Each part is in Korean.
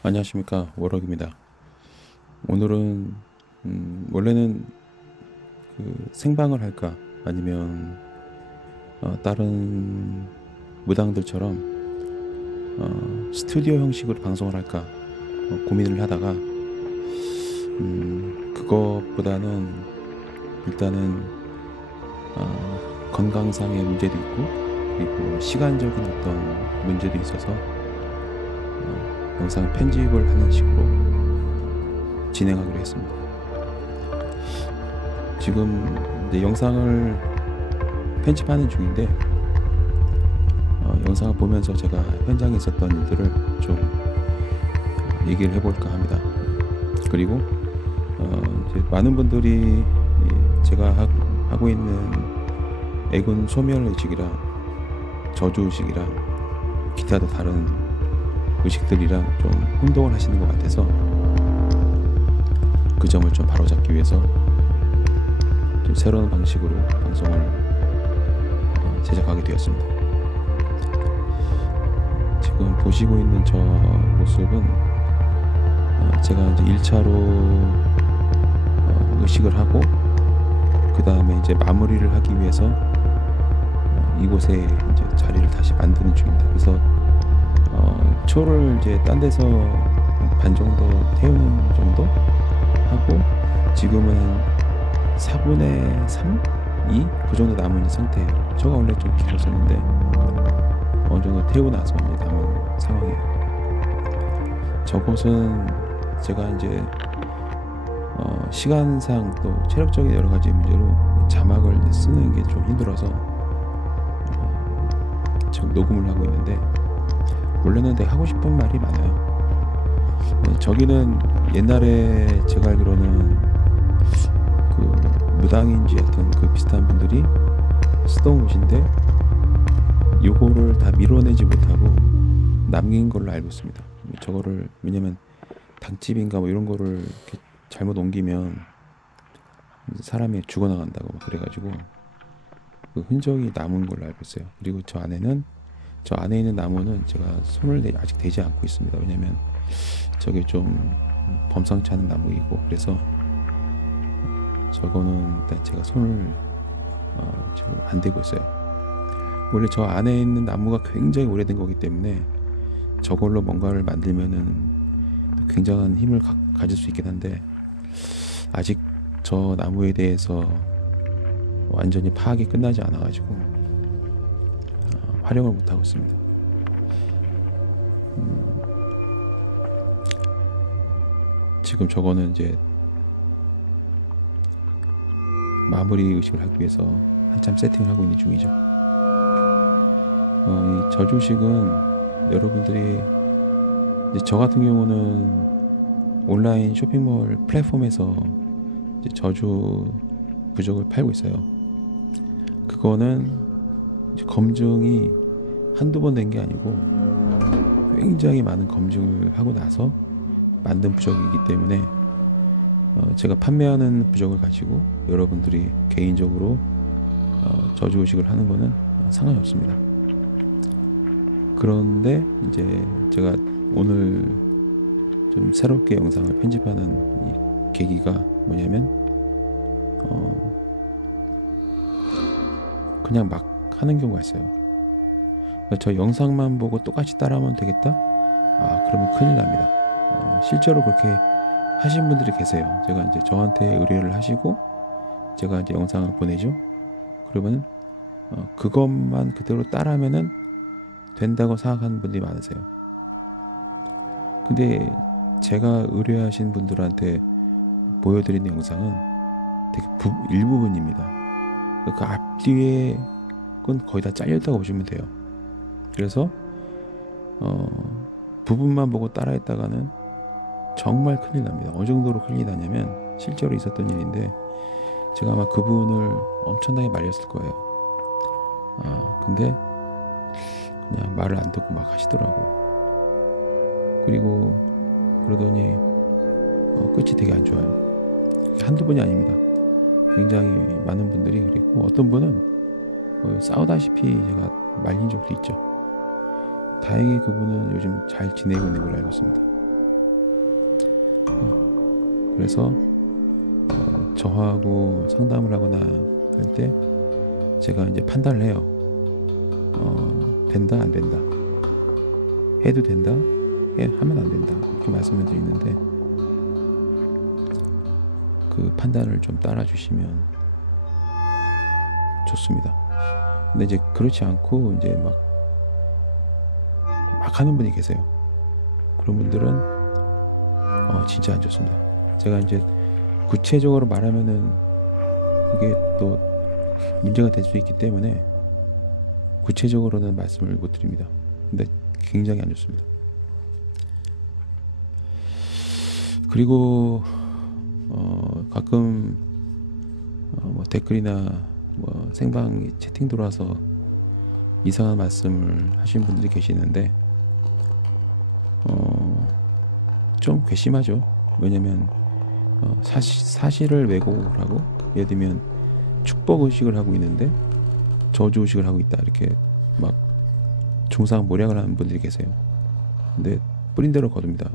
안녕하십니까, 워럭입니다. 오늘은 원래는 생방을 할까 아니면 다른 무당들처럼 스튜디오 형식으로 방송을 할까 고민을 하다가 그것보다는 일단은 건강상의 문제도 있고 그리고 시간적인 어떤 문제도 있어서 영상 편집을 하는 식으로 진행하기로 했습니다. 지금 이제 영상을 편집하는 중인데 영상을 보면서 제가 현장에 있었던 일들을 좀 얘기를 해볼까 합니다. 그리고 이제 많은 분들이 제가 하고 있는 애군 소멸의식이랑 저주의식이랑 기타도 다른 의식들이랑 좀 혼동을 하시는 것 같아서 그 점을 좀 바로잡기 위해서 좀 새로운 방식으로 방송을 제작하게 되었습니다. 지금 보시고 있는 저 모습은 제가 이제 1차로 의식을 하고 그 다음에 이제 마무리를 하기 위해서 이곳에 이제 자리를 다시 만드는 중입니다. 그래서 초를 이제 딴 데서 반 정도 태우는 정도 하고 지금은 4분의 3? 2? 그 정도 남은 상태예요. 저가 원래 좀 길었었는데 어느 정도 태우고 나서 남은 상황이에요. 저곳은 제가 이제 시간상 또 체력적인 여러 가지 문제로 자막을 쓰는 게 좀 힘들어서 지금 녹음을 하고 있는데 원래는 내가 하고 싶은 말이 많아요. 저기는 옛날에 제가 알기로는 그 무당인지 하여튼 그 비슷한 분들이 쓰던 곳인데 요거를 다 밀어내지 못하고 남긴 걸로 알고 있습니다. 저거를 왜냐면 닭집인가 뭐 이런 거를 이렇게 잘못 옮기면 사람이 죽어나간다고 막 그래가지고 그 흔적이 남은 걸로 알고 있어요. 그리고 저 안에 있는 나무는 제가 손을 아직 대지 않고 있습니다. 왜냐면 저게 좀 범상치 않은 나무이고 그래서 저거는 일단 제가 손을 지금 안 대고 있어요. 원래 저 안에 있는 나무가 굉장히 오래된 거기 때문에 저걸로 뭔가를 만들면은 굉장한 힘을 가질 수 있긴 한데 아직 저 나무에 대해서 완전히 파악이 끝나지 않아가지고 활용을 못하고 있습니다. 지금 저거는 이제 마무리 의식을 하기 위해서 한참 세팅을 하고 있는 중이죠. 이 저주식은 여러분들이 이제 저 같은 경우는 온라인 쇼핑몰 플랫폼에서 이제 저주 부적을 팔고 있어요. 그거는 이제 검증이 한두 번 된 게 아니고 굉장히 많은 검증을 하고 나서 만든 부적이기 때문에 제가 판매하는 부적을 가지고 여러분들이 개인적으로 저주의식을 하는 거는 상관이 없습니다. 그런데 이제 제가 오늘 좀 새롭게 영상을 편집하는 이 계기가 뭐냐면 그냥 막 하는 경우가 있어요. 저 영상만 보고 똑같이 따라하면 되겠다? 그러면 큰일 납니다. 실제로 그렇게 하신 분들이 계세요. 제가 이제 저한테 의뢰를 하시고 제가 이제 영상을 보내죠. 그러면 그것만 그대로 따라하면은 된다고 생각하는 분들이 많으세요. 근데 제가 의뢰하신 분들한테 보여드리는 영상은 되게 일부분입니다. 그 앞뒤에 건 거의 다 잘렸다고 보시면 돼요. 그래서 부분만 보고 따라했다가는 정말 큰일 납니다. 어느 정도로 큰일이 나냐면 실제로 있었던 일인데 제가 아마 그 부분을 엄청나게 말렸을 거예요. 근데 그냥 말을 안 듣고 막 하시더라고. 그리고 그러더니 끝이 되게 안 좋아요. 한두 번이 아닙니다. 굉장히 많은 분들이 그리고 어떤 분은 싸우다시피 제가 말린 적도 있죠. 다행히 그분은 요즘 잘 지내고 있는 걸로 알고 있습니다. 그래서 저하고 상담을 하거나 할 때 제가 이제 판단을 해요. 된다 안 된다, 해도 된다, 하면 안 된다, 이렇게 말씀을 드리는데 그 판단을 좀 따라주시면 좋습니다. 근데 이제 그렇지 않고 이제 막 하는 분이 계세요. 그런 분들은 진짜 안 좋습니다. 제가 이제 구체적으로 말하면은 이게 또 문제가 될 수 있기 때문에 구체적으로는 말씀을 못 드립니다. 근데 굉장히 안 좋습니다. 그리고 가끔 뭐 댓글이나 뭐 생방 채팅 들어와서 이상한 말씀을 하신 분들이 계시는데 좀 괘씸하죠. 왜냐면 사실을 왜곡을 하고, 예를 들면 축복의식을 하고 있는데 저주의식을 하고 있다, 이렇게 막 중상모략을 하는 분들이 계세요. 근데 뿌린 대로 거둡니다.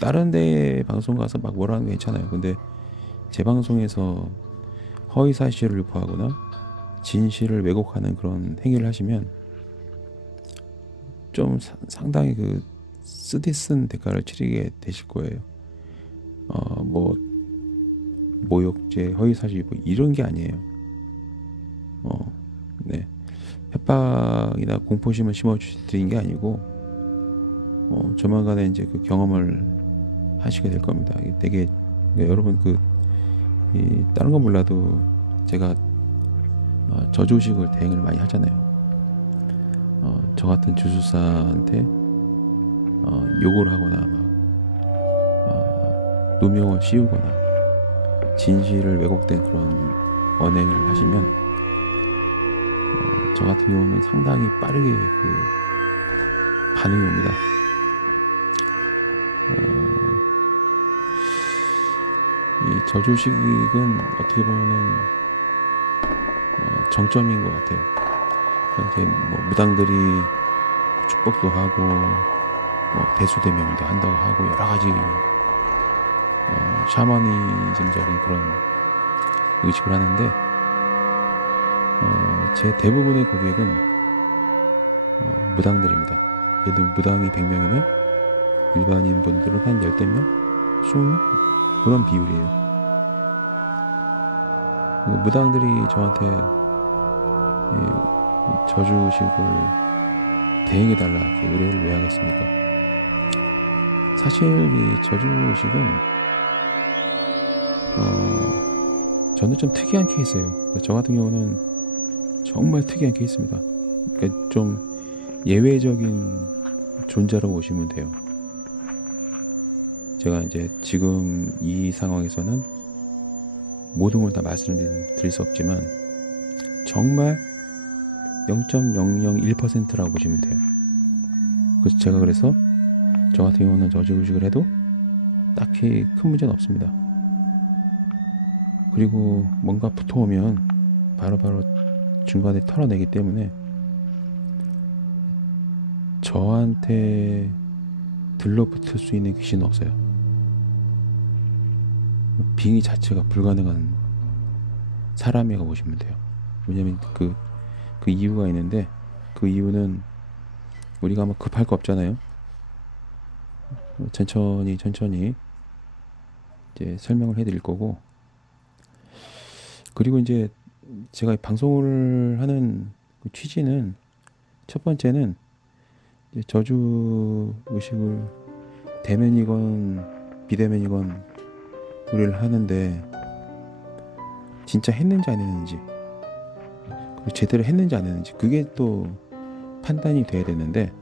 다른 데 방송 가서 막 뭐라 하는 게 괜찮아요. 근데 제 방송에서 허위 사실을 유포하거나 진실을 왜곡하는 그런 행위를 하시면 좀 상당히 그 쓰디쓴 대가를 치르게 되실 거예요. 뭐 모욕죄, 허위사실 유포 이런 게 아니에요. 네, 협박이나 공포심을 심어주드린 게 아니고 조만간에 이제 그 경험을 하시게 될 겁니다. 되게 여러분 다른 건 몰라도 제가 저주의식을 대응을 많이 하잖아요. 저 같은 주술사한테 욕을 하거나 막 누명을 씌우거나 진실을 왜곡된 그런 언행을 하시면 저 같은 경우는 상당히 빠르게 반응이 옵니다. 이 저주의식은 어떻게 보면 정점인 것 같아요. 이렇게 뭐 무당들이 축복도 하고 대수대명도 한다고 하고 여러 가지 샤머니즘적인 그런 의식을 하는데 제 대부분의 고객은 무당들입니다. 예를 들면 무당이 100명이면 일반인 분들은 한 10명, 20명 그런 비율이에요. 무당들이 저한테 저주의식을 대응해달라고 의뢰를 왜 하겠습니까? 사실 이 저주의식은 저는 좀 특이한 케이스예요. 저 같은 경우는 정말 특이한 케이스입니다. 그러니까 좀 예외적인 존재라고 보시면 돼요. 제가 이제 지금 이 상황에서는 모든 걸 다 말씀드릴 수 없지만 정말 0.001%라고 보시면 돼요. 그래서 제가 저 같은 경우는 저주의식을 해도 딱히 큰 문제는 없습니다. 그리고 뭔가 붙어오면 바로바로 중간에 털어내기 때문에 저한테 들러붙을 수 있는 귀신은 없어요. 빙의 자체가 불가능한 사람이라고 보시면 돼요. 왜냐면 그 이유가 있는데, 그 이유는 우리가 뭐 급할 거 없잖아요. 천천히 이제 설명을 해드릴 거고, 그리고 이제 제가 방송을 하는 그 취지는, 첫 번째는 이제 저주 의식을 대면이건 비대면이건 우리를 하는데 진짜 했는지 안 했는지, 그리고 제대로 했는지 안 했는지, 그게 또 판단이 돼야 되는데,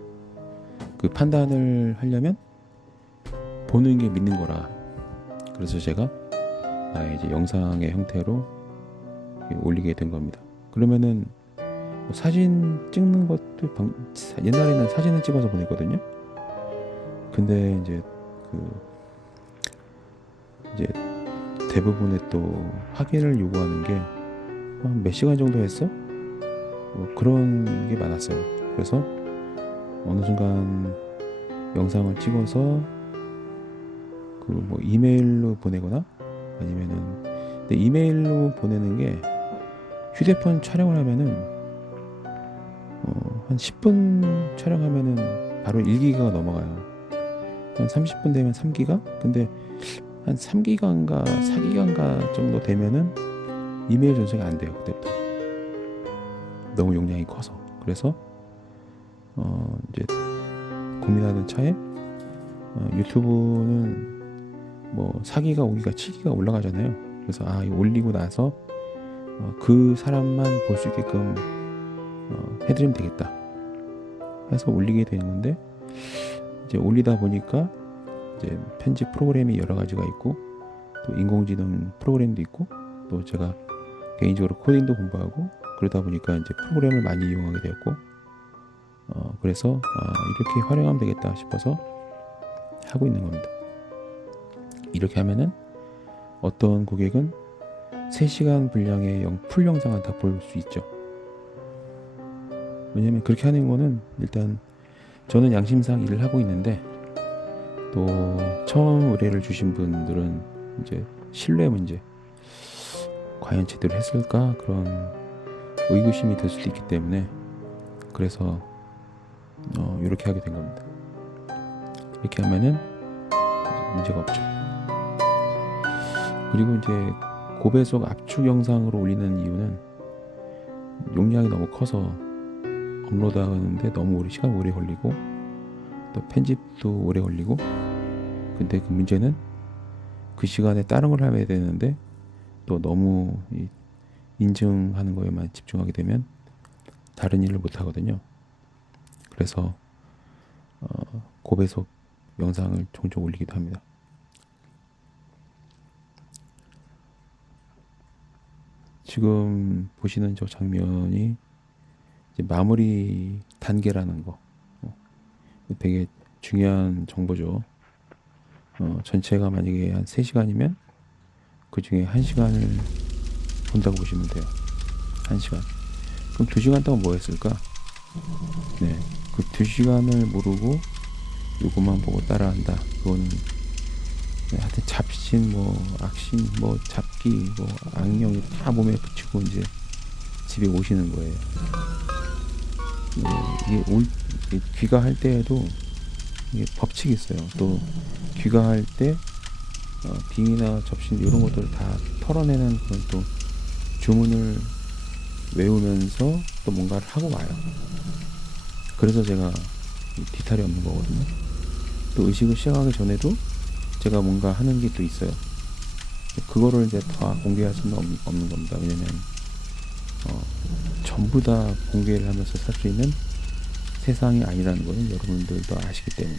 그 판단을 하려면 보는 게 믿는 거라. 그래서 제가 이제 영상의 형태로 올리게 된 겁니다. 그러면은 사진 찍는 것도 옛날에는 사진을 찍어서 보냈거든요. 근데 이제 대부분의 또 확인을 요구하는 게 몇 시간 정도 했어? 그런 게 많았어요. 그래서 어느 순간 영상을 찍어서 그 뭐 이메일로 보내거나 아니면은, 근데 이메일로 보내는 게 휴대폰 촬영을 하면은 한 10분 촬영하면은 바로 1기가가 넘어가요. 한 30분 되면 3기가? 근데 한 3기가인가 4기가인가 정도 되면은 이메일 전송이 안 돼요. 그때부터 너무 용량이 커서. 그래서 이제 고민하는 차에 유튜브는 뭐 4기가, 5기가, 7기가 올라가잖아요. 그래서 이거 올리고 나서 그 사람만 볼 수 있게끔 해드리면 되겠다 해서 올리게 되는데, 이제 올리다 보니까 이제 편집 프로그램이 여러 가지가 있고, 또 인공지능 프로그램도 있고, 또 제가 개인적으로 코딩도 공부하고 그러다 보니까 이제 프로그램을 많이 이용하게 되었고, 그래서 이렇게 활용하면 되겠다 싶어서 하고 있는 겁니다. 이렇게 하면은 어떤 고객은 3시간 분량의 풀 영상을 다 볼 수 있죠. 왜냐면 그렇게 하는 거는, 일단 저는 양심상 일을 하고 있는데, 또 처음 의뢰를 주신 분들은 이제 신뢰 문제, 과연 제대로 했을까, 그런 의구심이 들 수도 있기 때문에, 그래서 이렇게 하게 된 겁니다. 이렇게 하면은 문제가 없죠. 그리고 이제 고배속 압축 영상으로 올리는 이유는 용량이 너무 커서 업로드하는데 너무 시간 오래 걸리고, 또 편집도 오래 걸리고, 근데 그 문제는 그 시간에 다른 걸 해야 되는데 또 너무 인증하는 거에만 집중하게 되면 다른 일을 못 하거든요. 그래서 고배속 영상을 종종 올리기도 합니다. 지금 보시는 저 장면이 이제 마무리 단계라는 거, 되게 중요한 정보죠. 전체가 만약에 한 3시간이면 그 중에 1시간을 본다고 보시면 돼요. 1시간. 그럼 2시간 동안 뭐 했을까? 네, 그 2시간을 모르고 요것만 보고 따라한다. 그거는 하여튼 잡신, 뭐 악신, 뭐 잡기, 뭐 악령이 다 몸에 붙이고 이제 집에 오시는 거예요. 네, 이게 귀가할 때에도 이게 법칙이 있어요. 또 귀가할 때 빙이나 접신 이런 것들을 다 털어내는 그런 또 주문을 외우면서 또 뭔가를 하고 와요. 그래서 제가 뒤탈이 없는 거거든요. 또 의식을 시작하기 전에도 제가 뭔가 하는 게 또 있어요. 그거를 이제 다 공개할 수는 없는 겁니다. 왜냐면 전부 다 공개를 하면서 살 수 있는 세상이 아니라는 거는 여러분들도 아시기 때문에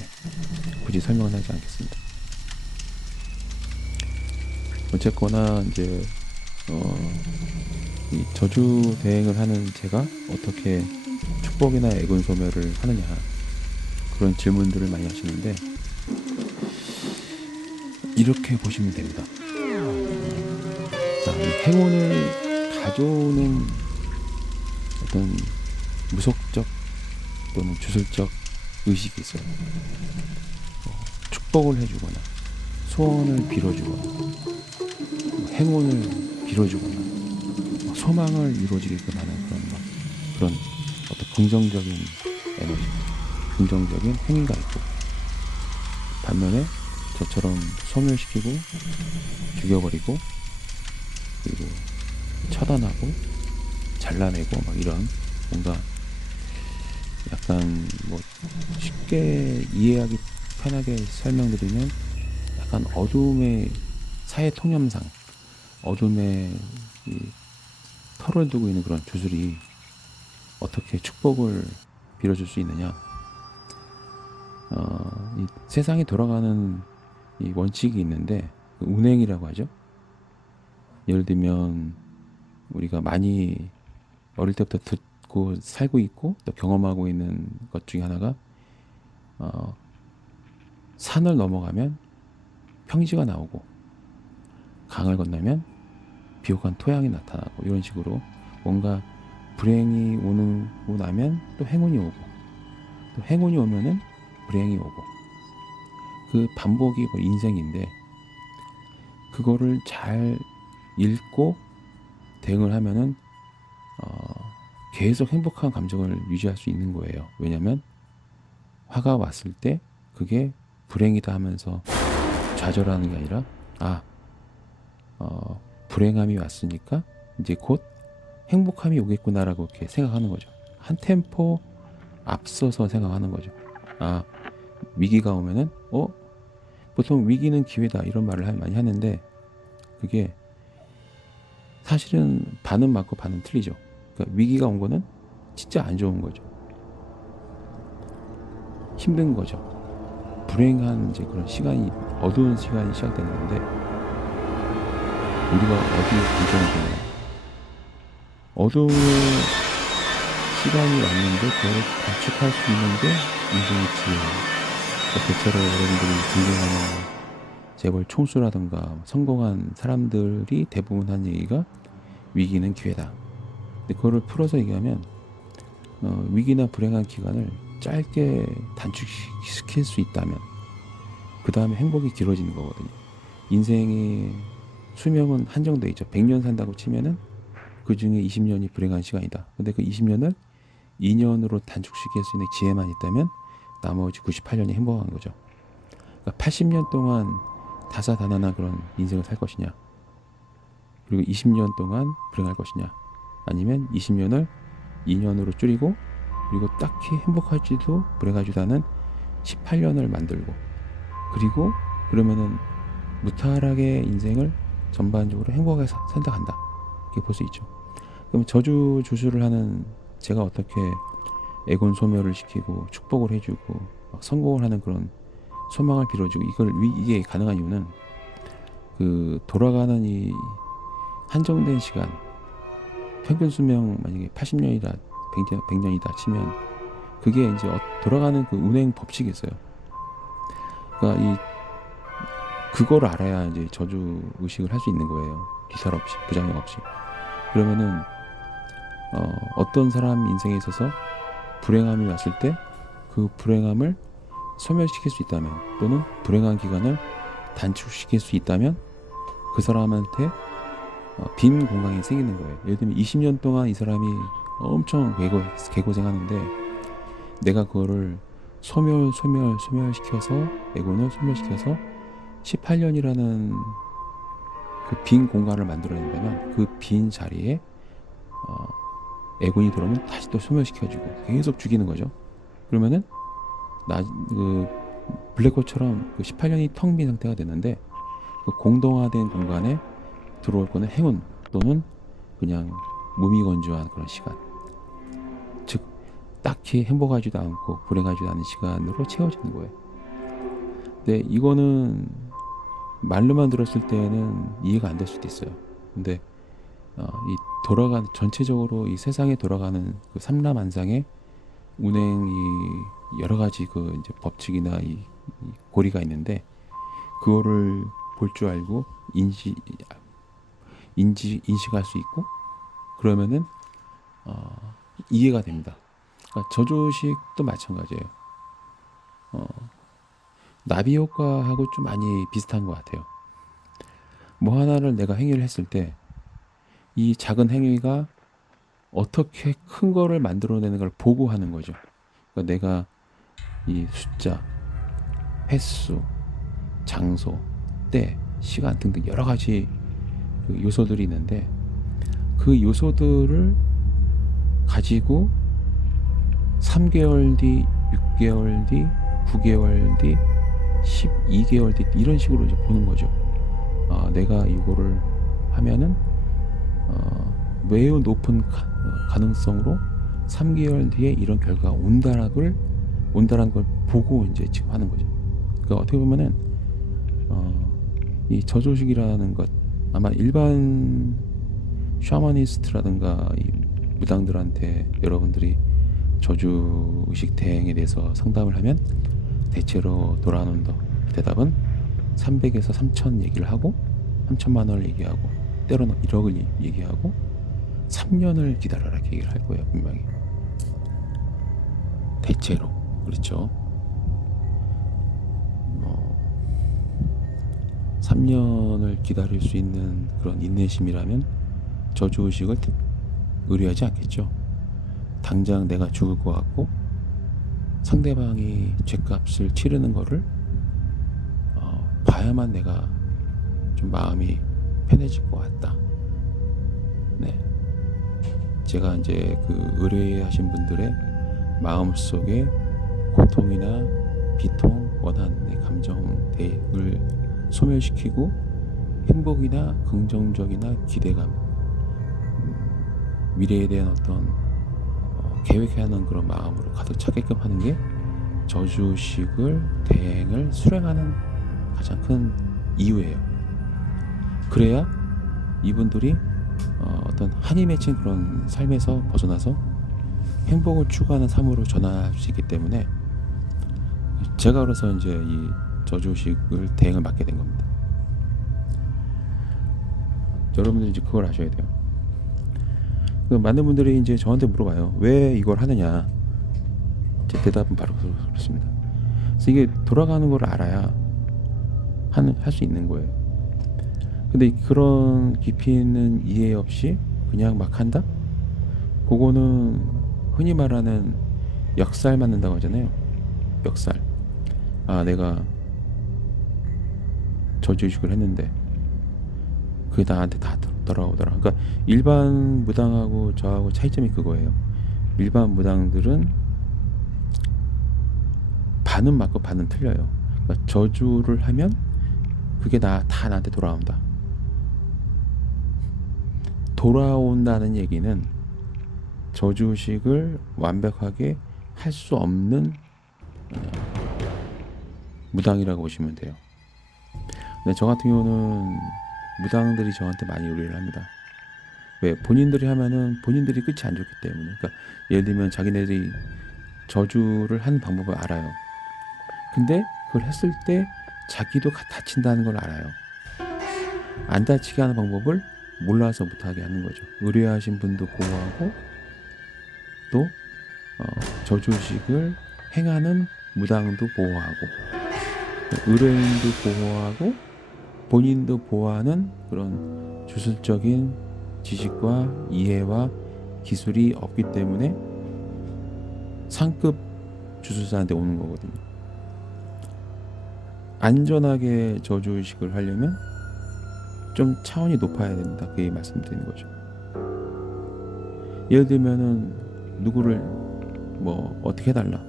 굳이 설명은 하지 않겠습니다. 어쨌거나 이제 이 저주 대행을 하는 제가 어떻게 축복이나 애군 소멸을 하느냐, 그런 질문들을 많이 하시는데, 이렇게 보시면 됩니다. 자, 이 행운을 가져오는 어떤 무속적 또는 주술적 의식이 있어요. 축복을 해주거나 소원을 빌어주거나 행운을 빌어주거나 소망을 이루어지게끔 하는 그런 어떤 긍정적인 에너지, 긍정적인 행위가 있고, 반면에 저처럼 소멸시키고 죽여버리고 그리고 처단하고 잘라내고 막 이런, 뭔가 약간 뭐 쉽게 이해하기 편하게 설명드리면 약간 어둠의 사회 통념상 어둠의 이 털을 두고 있는 그런 주술이 어떻게 축복을 빌어줄 수 있느냐. 이 세상이 돌아가는 이 원칙이 있는데, 그 운행이라고 하죠. 예를 들면 우리가 많이 어릴 때부터 듣고 살고 있고 또 경험하고 있는 것 중에 하나가 산을 넘어가면 평지가 나오고, 강을 건너면 비옥한 토양이 나타나고, 이런 식으로 뭔가 불행이 오고 나면 또 행운이 오고, 또 행운이 오면은 불행이 오고, 그 반복이 뭐 인생인데, 그거를 잘 읽고 대응을 하면은 계속 행복한 감정을 유지할 수 있는 거예요. 왜냐면 화가 왔을 때 그게 불행이다 하면서 좌절하는 게 아니라 불행함이 왔으니까 이제 곧 행복함이 오겠구나라고 이렇게 생각하는 거죠. 한 템포 앞서서 생각하는 거죠. 위기가 오면은 보통 위기는 기회다 이런 말을 많이 하는데 그게 사실은 반은 맞고 반은 틀리죠. 그러니까 위기가 온 거는 진짜 안 좋은 거죠. 힘든 거죠. 불행한 이제 그런 시간이 어두운 시간이 시작되는 건데 우리가 어디에 감정이 어두운 시간이 왔는데 그걸 단축할 수 있는 게 인생의 지혜예요. 대체로 여러분들이 존경하는 재벌 총수라든가 성공한 사람들이 대부분 한 얘기가 위기는 기회다. 근데 그거를 풀어서 얘기하면 위기나 불행한 기간을 짧게 단축시킬 수 있다면 그 다음에 행복이 길어지는 거거든요. 인생의 수명은 한정돼 있죠. 100년 산다고 치면은 그 중에 20년이 불행한 시간이다. 근데 그 20년을 2년으로 단축시킬 수 있는 지혜만 있다면 나머지 98년이 행복한 거죠. 그러니까 80년 동안 다사다난한 그런 인생을 살 것이냐, 그리고 20년 동안 불행할 것이냐, 아니면 20년을 2년으로 줄이고 그리고 딱히 행복하지도 불행하지도 않은 18년을 만들고 그리고 그러면은 무탈하게 인생을 전반적으로 행복하게 선택한다. 이렇게 볼 수 있죠. 그럼 저주조수를 하는 제가 어떻게 애곤 소멸을 시키고 축복을 해주고 막 성공을 하는 그런 소망을 빌어주고 이게 가능한 이유는 그 돌아가는 이 한정된 시간, 평균 수명 만약에 80년이다 100년이다 치면 그게 이제 돌아가는 그 운행 법칙이 있어요. 그러니까 그걸 알아야 이제 저주 의식을 할 수 있는 거예요. 기살 없이, 부작용 없이. 그러면은 어떤 사람 인생에 있어서 불행함이 왔을 때 그 불행함을 소멸시킬 수 있다면 또는 불행한 기간을 단축시킬 수 있다면 그 사람한테 빈 공간이 생기는 거예요. 예를 들면 20년 동안 이 사람이 엄청 개고생하는데 내가 그거를 소멸시켜서 애곤을 소멸시켜서 18년이라는 그 빈 공간을 만들어낸다면 그 빈 자리에 애곤이 들어오면 다시 또 소멸시켜주고 계속 죽이는 거죠. 그러면은 그 블랙홀처럼 그 18년이 텅 빈 상태가 됐는데 그 공동화된 공간에 들어올 거는 행운 또는 그냥 무미건조한 그런 시간, 즉 딱히 행복하지도 않고 불행하지도 않은 시간으로 채워지는 거예요. 근데 이거는 말로만 들었을 때는 이해가 안 될 수도 있어요. 근데 이 전체적으로 이 세상에 돌아가는 그 삼라만상의 운행이 여러 가지 그 이제 법칙이나 이 고리가 있는데 그거를 볼 줄 알고 인식할 수 있고 그러면은 이해가 됩니다. 그러니까 저조식도 마찬가지예요. 나비 효과하고 좀 많이 비슷한 것 같아요. 뭐 하나를 내가 행위를 했을 때 이 작은 행위가 어떻게 큰 거를 만들어내는 걸 보고 하는 거죠. 그러니까 내가 이 숫자, 횟수, 장소, 때, 시간 등등 여러 가지 그 요소들이 있는데 그 요소들을 가지고 3개월 뒤, 6개월 뒤, 9개월 뒤, 12개월 뒤 이런 식으로 이제 보는 거죠. 내가 이거를 하면은 매우 높은 가능성으로 3개월 뒤에 이런 결과가 온다라는 걸 보고 이제 지금 하는 거죠. 그러니까 어떻게 보면은 이 저조식이라는 것 아마 일반 샤머니스트라든가 이 무당들한테 여러분들이 저주의식 대행에 대해서 상담을 하면 대체로 돌아오는 대답은 300에서 3,000 얘기를 하고 3천만 원을 얘기하고 때로는 1억을 얘기하고 3년을 기다려라 이렇게 얘기를 할 거예요. 분명히 대체로 그렇죠. 3년을 기다릴 수 있는 그런 인내심이라면 저주의식을 의뢰하지 않겠죠. 당장 내가 죽을 것 같고 상대방이 죗값을 치르는 거를 봐야만 내가 좀 마음이 편해질 것 같다. 네, 제가 이제 그 의뢰하신 분들의 마음속에 고통이나 비통, 원한의 감정을 소멸시키고 행복이나 긍정적이나 기대감, 미래에 대한 어떤 계획하는 그런 마음으로 가득 차게끔 하는 게 저주식을 대행을 수행하는 가장 큰 이유예요. 그래야 이분들이 어떤 한이 맺힌 그런 삶에서 벗어나서 행복을 추구하는 삶으로 전환할 수 있기 때문에 제가 그래서 이제 이 저주식을 대행을 맡게 된 겁니다. 여러분들이 이제 그걸 아셔야 돼요. 그 많은 분들이 이제 저한테 물어봐요. 왜 이걸 하느냐? 제 대답은 바로 그렇습니다. 그래서 이게 돌아가는 걸 알아야 할 수 있는 거예요. 근데 그런 깊이 있는 이해 없이 그냥 막 한다? 그거는 흔히 말하는 역살 맞는다고 하잖아요. 역살. 아, 내가 저주의식을 했는데 그게 나한테 다 돌아오더라. 그러니까 일반 무당하고 저하고 차이점이 그거예요. 일반 무당들은 반은 맞고 반은 틀려요. 그러니까 저주를 하면 그게 다 나한테 돌아온다. 돌아온다는 얘기는 저주식을 완벽하게 할 수 없는 무당이라고 보시면 돼요. 근데 저 같은 경우는 무당들이 저한테 많이 의뢰를 합니다. 왜? 본인들이 하면은 본인들이 끝이 안 좋기 때문에. 그러니까 예를 들면 자기네들이 저주를 하는 방법을 알아요. 근데 그걸 했을 때 자기도 다친다는 걸 알아요. 안 다치게 하는 방법을 몰라서 못하게 하는 거죠. 의뢰하신 분도 보호하고 또 저주식을 행하는 무당도 보호하고 의뢰인도 보호하고 본인도 보호하는 그런 주술적인 지식과 이해와 기술이 없기 때문에 상급 주술사한테 오는 거거든요. 안전하게 저주의식을 하려면 좀 차원이 높아야 된다. 그게 말씀드리는 거죠. 예를 들면은 누구를 뭐 어떻게 해달라.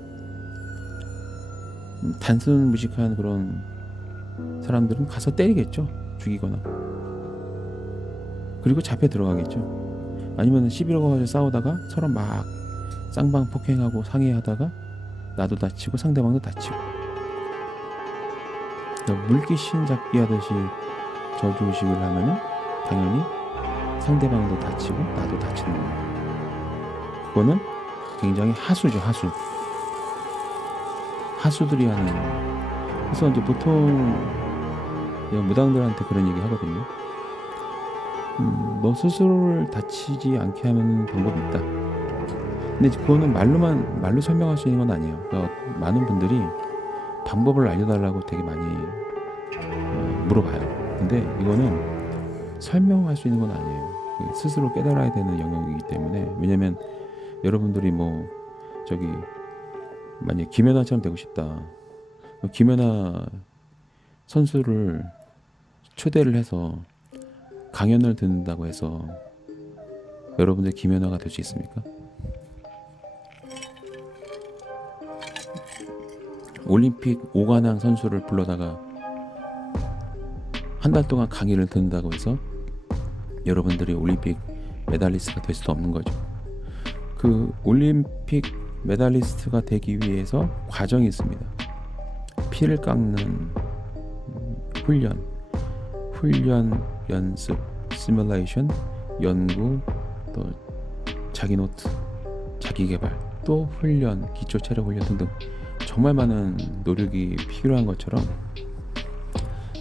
단순 무식한 그런 사람들은 가서 때리겠죠. 죽이거나. 그리고 잡혀 들어가겠죠. 아니면 시비 걸어가지고 싸우다가 서로 막 쌍방 폭행하고 상해하다가 나도 다치고 상대방도 다치고. 물귀신 잡기 하듯이 저주의식을 하면은 당연히 상대방도 다치고 나도 다치는 겁니다. 그거는 굉장히 하수죠, 하수. 하수들이 하는 거예요. 그래서 이제 보통 무당들한테 그런 얘기 하거든요. 너 스스로를 다치지 않게 하는 방법이 있다. 근데 그거는 말로 설명할 수 있는 건 아니에요. 그러니까 많은 분들이 방법을 알려달라고 되게 많이 물어봐요. 근데 이거는 설명할 수 있는 건 아니에요. 스스로 깨달아야 되는 영역이기 때문에. 왜냐면 여러분들이 만약 김연아처럼 되고 싶다. 김연아 선수를 초대를 해서 강연을 듣는다고 해서 여러분들 김연아가 될 수 있습니까? 올림픽 5관왕 선수를 불러다가 한 달 동안 강의를 듣는다고 해서 여러분들이 올림픽 메달리스트가 될 수도 없는 거죠. 그 올림픽 메달리스트가 되기 위해서 과정이 있습니다. 피를 깎는 훈련, 연습, 시뮬레이션, 연구, 또 자기 노트, 자기 개발, 또 훈련, 기초 체력 훈련 등등 정말 많은 노력이 필요한 것처럼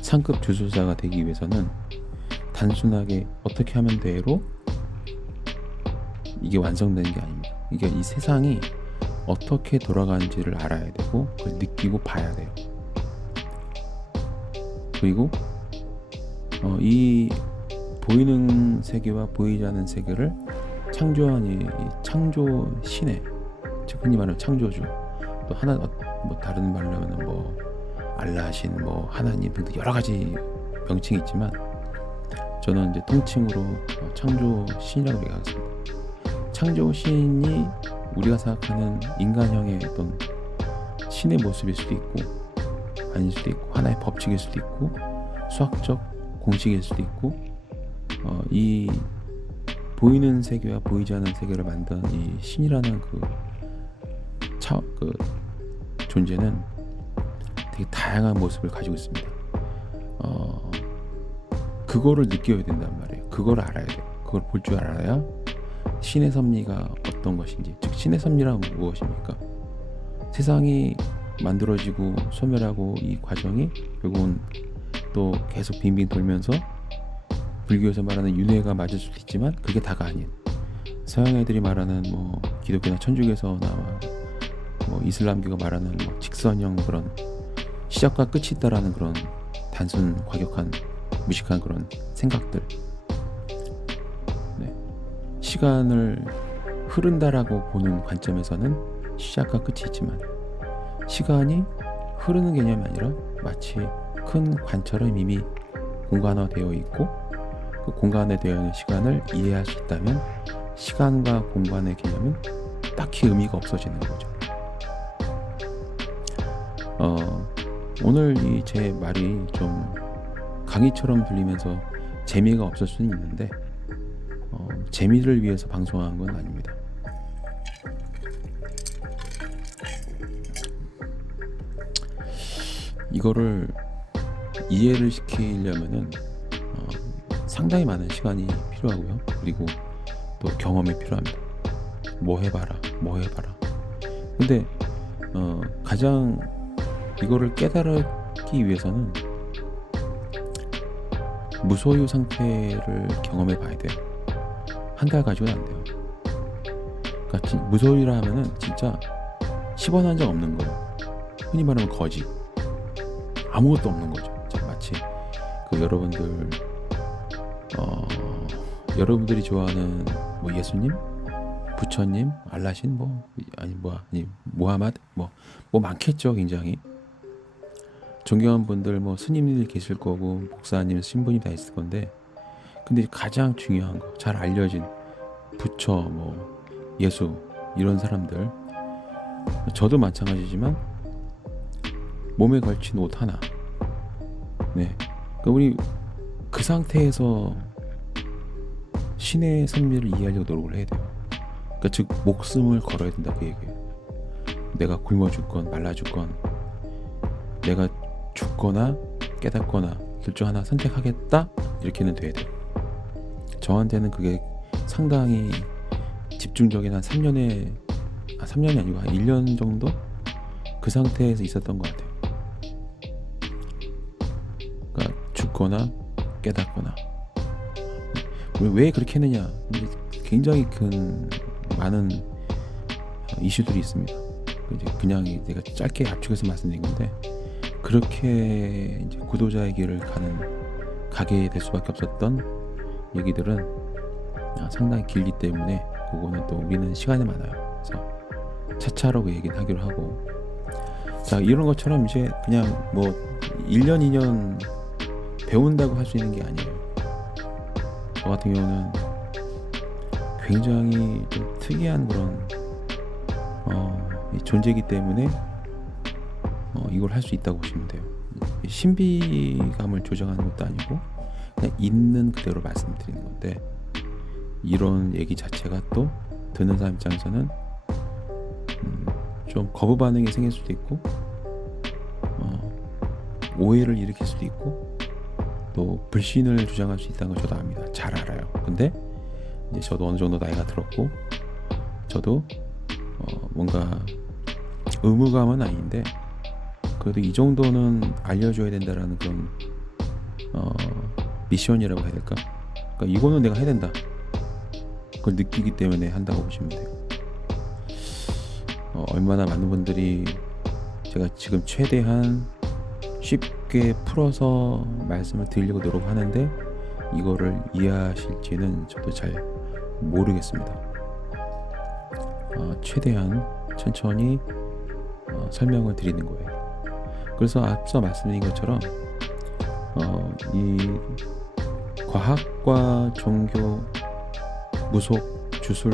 상급 주술사가 되기 위해서는 단순하게 어떻게 하면 돼로 이게 완성되는 게 아닙니다. 이게 이 세상이 어떻게 돌아가는지를 알아야 되고 그걸 느끼고 봐야 돼요. 그리고 이 보이는 세계와 보이지 않는 세계를 창조한 이 창조 신의, 즉 흔히 말하는 창조주, 또 하나 뭐 다른 말로 하면 뭐 알라신, 뭐 하나님 등등 여러 가지 명칭이 있지만 저는 이제 통칭으로 창조 신이라고 얘기하겠습니다. 창조 신이 우리가 생각하는 인간형의 어떤 신의 모습일 수도 있고 아닐 수도 있고, 하나의 법칙일 수도 있고, 수학적 공식일 수도 있고, 이 보이는 세계와 보이지 않는 세계를 만든 이 신이라는 그 존재는 되게 다양한 모습을 가지고 있습니다. 그거를 느껴야 된단 말이에요. 그걸 알아야 돼요. 그걸 볼 줄 알아야 신의 섭리가 어떤 것인지, 즉 신의 섭리란 무엇입니까? 세상이 만들어지고 소멸하고 이 과정이 결국은 또 계속 빙빙 돌면서 불교에서 말하는 윤회가 맞을 수도 있지만 그게 다가 아닌, 서양 애들이 말하는 뭐 기독교나 천주교에서나 뭐 이슬람교가 말하는 뭐 직선형 그런 시작과 끝이 있다라는 그런 단순 과격한 무식한 그런 생각들, 네. 시간을 흐른다라고 보는 관점에서는 시작과 끝이 있지만 시간이 흐르는 개념이 아니라 마치 큰 관처럼 이미 공간화되어 있고, 그 공간화되어 있는 시간을 이해할 수 있다면 시간과 공간의 개념은 딱히 의미가 없어지는 거죠. 오늘 이 제 말이 좀 강의처럼 들리면서 재미가 없을 수는 있는데 재미를 위해서 방송한 건 아닙니다. 이거를 이해를 시키려면은 상당히 많은 시간이 필요하고요. 그리고 또 경험이 필요합니다. 뭐 해봐라. 근데 가장 이거를 깨달기 위해서는 무소유 상태를 경험해 봐야 돼요. 한 달 가지고는 안 돼요. 그러니까 무소유라 하면은 진짜 10원 한 장 없는 거예요. 흔히 말하면 거지. 아무것도 없는 거죠. 마치 그 여러분들이 좋아하는 뭐 예수님, 부처님, 알라신, 모하마드, 뭐 많겠죠. 굉장히 존경하는 분들, 뭐 스님들 계실 거고, 목사님, 신부님 다 있을 건데, 근데 가장 중요한 거, 잘 알려진 부처, 뭐 예수, 이런 사람들, 저도 마찬가지지만 몸에 걸친 옷 하나, 네, 그러니까 우리 그 상태에서 신의 섭리를 이해하려고 노력을 해야 돼요. 그러니까 즉 목숨을 걸어야 된다, 그 얘기예요. 내가 굶어 죽건 말라 죽건, 내가 죽거나 깨닫거나 둘 중 하나 선택하겠다, 이렇게는 돼야 돼요. 저한테는 그게 상당히 집중적인 한 3년이 아니고 한 1년 정도 그 상태에서 있었던 것 같아요. 그러니까 죽거나 깨닫거나. 왜 그렇게 했느냐, 굉장히 많은 이슈들이 있습니다. 그냥 내가 짧게 압축해서 말씀드린 건데, 그렇게 이제 구도자의 길을 가게 될 수밖에 없었던 얘기들은 상당히 길기 때문에 그거는 또 우리는 시간이 많아요. 그래서 차차로 그 얘기는 하기로 하고, 자, 이런 것처럼 이제 그냥 뭐 1년 2년 배운다고 할 수 있는 게 아니에요. 저 같은 경우는 굉장히 좀 특이한 그런 존재이기 때문에 이걸 할 수 있다고 보시면 돼요. 신비감을 조정하는 것도 아니고 그냥 있는 그대로 말씀드리는 건데, 이런 얘기 자체가 또 듣는 사람 입장에서는 좀 거부 반응이 생길 수도 있고, 오해를 일으킬 수도 있고, 또 불신을 주장할 수 있다는 걸 저도 압니다. 잘 알아요. 근데 이제 저도 어느 정도 나이가 들었고, 저도 뭔가 의무감은 아닌데 그래도 이 정도는 알려줘야 된다라는 그런 미션이라고 해야 될까? 그러니까 이거는 내가 해야 된다, 그걸 느끼기 때문에 한다고 보시면 돼요. 얼마나 많은 분들이 제가 지금 최대한 좁게 풀어서 말씀을 드리려고 노력하는데 이거를 이해하실지는 저도 잘 모르겠습니다. 최대한 천천히 설명을 드리는 거예요. 그래서 앞서 말씀드린 것처럼 이 과학과 종교, 무속, 주술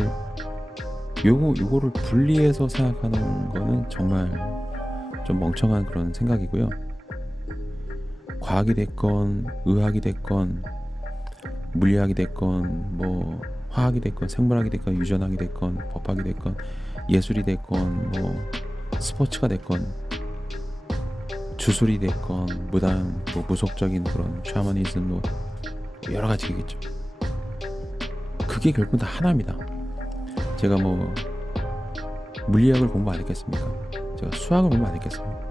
요거를 분리해서 생각하는 거는 정말 좀 멍청한 그런 생각이고요. 과학이 됐건 의학이 됐건 물리학이 됐건 뭐 화학이 됐건 생물학이 됐건 유전학이 됐건 법학이 됐건 예술이 됐건 뭐 스포츠가 됐건 주술이 됐건 무당 뭐 무속적인 그런 샤머니즘 뭐 여러 가지겠죠. 그게 결국 다 하나입니다. 제가 뭐 물리학을 공부 안 했겠습니까? 제가 수학을 공부 안 했겠어요?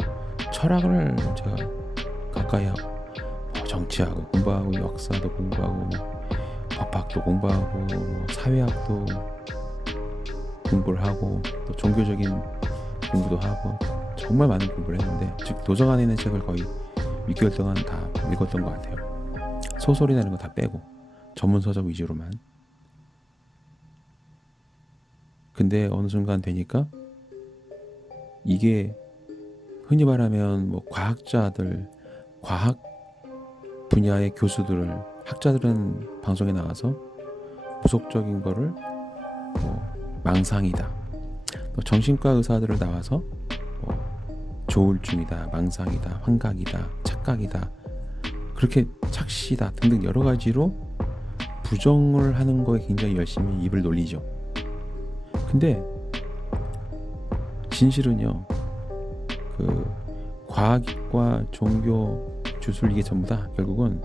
철학을 제가 가까이 하고 정치하고 공부하고 역사도 공부하고 뭐 법학도 공부하고 뭐 사회학도 공부를 하고 또 종교적인 공부도 하고 정말 많은 공부를 했는데, 즉 도서 안에 있는 책을 거의 6개월 동안 다 읽었던 것 같아요. 소설이나 이런 거 다 빼고 전문 서적 위주로만. 근데 어느 순간 되니까 이게 흔히 말하면 뭐 과학자들, 과학 분야의 교수들을, 학자들은 방송에 나가서 무속적인 거를 뭐 망상이다, 또 정신과 의사들을 나와서 뭐 조울증이다, 망상이다, 환각이다, 착각이다, 그렇게 착시다 등등 여러 가지로 부정을 하는 거에 굉장히 열심히 입을 놀리죠. 근데 진실은요, 그 과학과 종교, 주술 이게 전부 다 결국은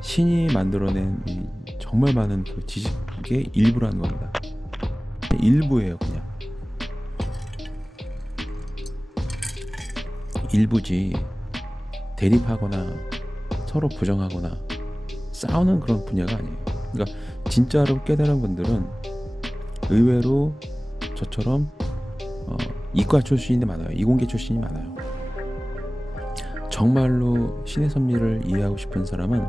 신이 만들어낸 이 정말 많은 그 지식의 일부라는 겁니다. 일부예요, 그냥. 일부지 대립하거나 서로 부정하거나 싸우는 그런 분야가 아니에요. 그러니까 진짜로 깨달은 분들은 의외로 저처럼 이과 출신이 많아요. 이공계 출신이 많아요. 정말로 신의 섭리를 이해하고 싶은 사람은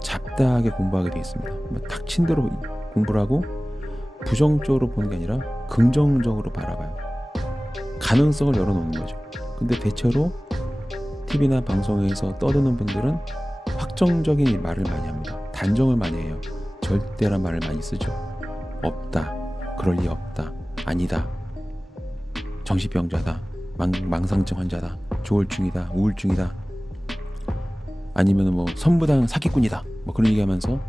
잡다하게 공부하게 되어 있습니다. 닥친 대로 공부를 하고 부정적으로 보는 게 아니라 긍정적으로 바라봐요. 가능성을 열어놓는 거죠. 근데 대체로 TV나 방송에서 떠드는 분들은 확정적인 말을 많이 합니다. 단정을 많이 해요. 절대란 말을 많이 쓰죠. 없다, 그럴 리 없다, 아니다, 정신병자다, 망상증 환자다, 조울증이다, 우울증이다, 아니면 뭐 선부당 사기꾼이다, 뭐 그런 얘기하면서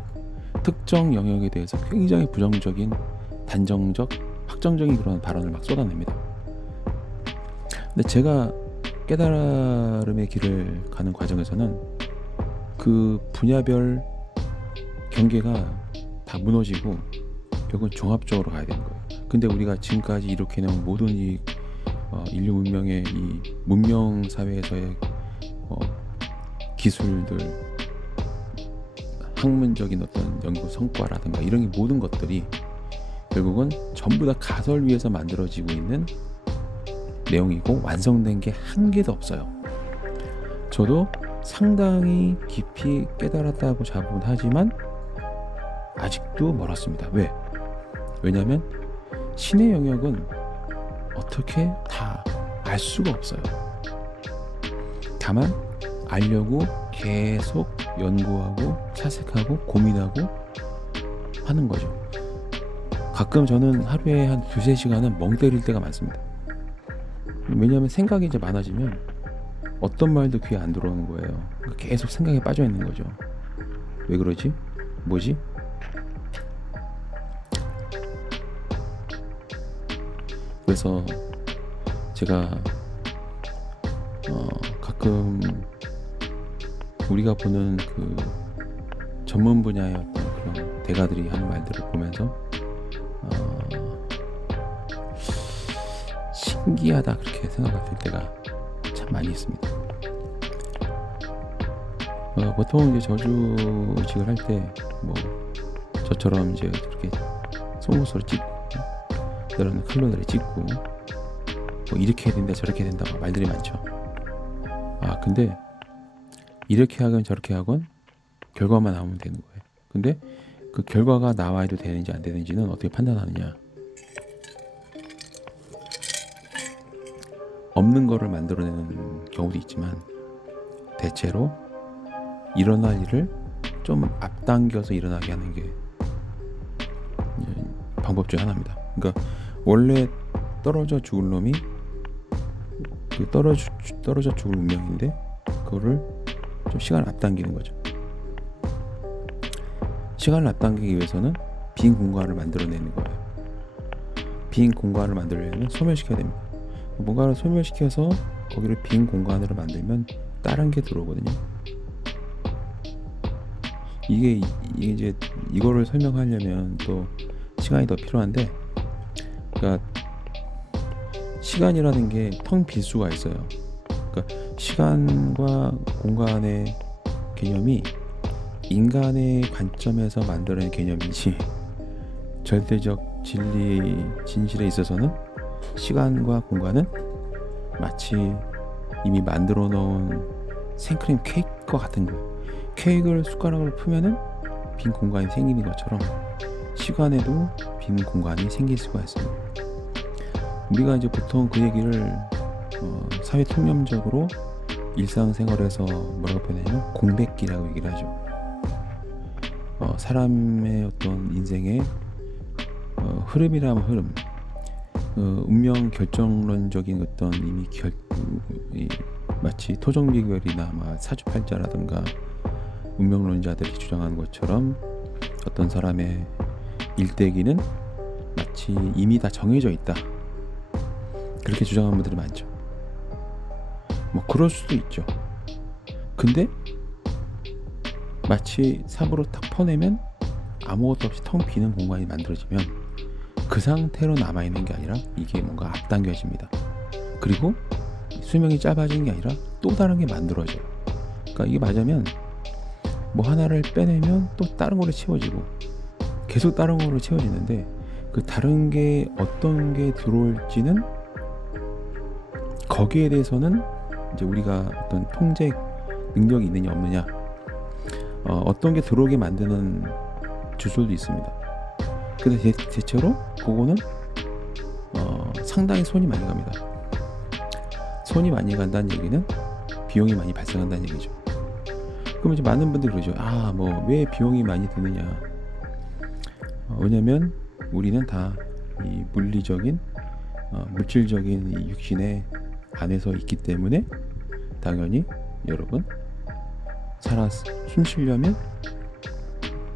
특정 영역에 대해서 굉장히 부정적인, 단정적, 확정적인 그런 발언을 막 쏟아냅니다. 근데 제가 깨달음의 길을 가는 과정에서는 그 분야별 경계가 다 무너지고 결국은 종합적으로 가야 되는 거예요. 근데 우리가 지금까지 이렇게 해놓은 모든 이 인류 문명의 이 문명 사회에서의 기술들, 학문적인 어떤 연구 성과라든가 이런 모든 것들이 결국은 전부 다 가설 위에서 만들어지고 있는 내용이고 완성된 게 한 개도 없어요. 저도 상당히 깊이 깨달았다고 자부하지만 아직도 멀었습니다. 왜냐하면 신의 영역은 어떻게 다 알 수가 없어요. 다만 알려고 계속 연구하고 사색하고 고민하고 하는 거죠. 가끔 저는 하루에 한 2-3시간은 멍 때릴 때가 많습니다. 왜냐하면 생각이 이제 많아지면 어떤 말도 귀에 안 들어오는 거예요. 계속 생각에 빠져 있는 거죠. 왜 그러지? 뭐지? 그래서 제가 가끔 우리가 보는 그 전문 분야의 어떤 그런 대가들이 하는 말들을 보면서 신기하다 그렇게 생각할 때가 참 많이 있습니다. 보통 이제 저주직을 할 때 뭐 저처럼 이제 그렇게 송구서를 찍고 그런 클로들을 찍고 뭐 이렇게 해야 된다 저렇게 해야 된다고 말들이 많죠. 근데 이렇게 하건 저렇게 하건 결과만 나오면 되는 거예요. 근데 그 결과가 나와도 되는지 안 되는지는 어떻게 판단하느냐. 없는 거를 만들어내는 경우도 있지만 대체로 일어날 일을 좀 앞당겨서 일어나게 하는 게 방법 중 하나입니다. 그러니까 원래 떨어져 죽을 놈이 그 떨어져 죽을 운명인데 그거를 좀 시간을 앞당기는 거죠. 시간을 앞당기기 위해서는 빈 공간을 만들어내는 거예요. 빈 공간을 만들려면 소멸시켜야 됩니다. 뭔가를 소멸시켜서 거기를 빈 공간으로 만들면 다른 게 들어오거든요. 이게 이제 이거를 설명하려면 또 시간이 더 필요한데, 그러니까 시간이라는 게 텅 빌 수가 있어요. 그러니까 시간과 공간의 개념이 인간의 관점에서 만들어낸 개념이지 절대적 진실에 있어서는 시간과 공간은 마치 이미 만들어 놓은 생크림 케이크와 같은 거예요. 케이크를 숟가락으로 풀면은 빈 공간이 생기는 것처럼 시간에도 빈 공간이 생길 수가 있습니다. 우리가 이제 보통 그 얘기를 사회 통념적으로 일상생활에서 뭐라고 표현하냐면 공백기라고 얘기를 하죠. 사람의 어떤 인생의 흐름이라면 흐름, 운명 결정론적인 어떤 마치 토종비결이나 사주팔자라든가 운명론자들이 주장하는 것처럼 어떤 사람의 일대기는 마치 이미 다 정해져 있다, 그렇게 주장하는 분들이 많죠. 뭐 그럴 수도 있죠. 근데 마치 삽으로 탁 퍼내면 아무것도 없이 텅 비는 공간이 만들어지면 그 상태로 남아있는 게 아니라 이게 뭔가 앞당겨집니다. 그리고 수명이 짧아지는 게 아니라 또 다른 게 만들어져요. 그러니까 이게 맞으면 뭐 하나를 빼내면 또 다른 거로 채워지고 계속 다른 거로 채워지는데, 그 다른 게 어떤 게 들어올지는 거기에 대해서는 이제 우리가 어떤 통제 능력이 있느냐 없느냐, 어떤 게 들어오게 만드는 주술도 있습니다. 근데 대체로 그거는 상당히 손이 많이 갑니다. 손이 많이 간다는 얘기는 비용이 많이 발생한다는 얘기죠. 그럼 이제 많은 분들이 그러죠. 뭐 왜 비용이 많이 드느냐. 왜냐면 우리는 다 이 물리적인 물질적인 이 육신의 안에서 있기 때문에 당연히 여러분 숨쉬려면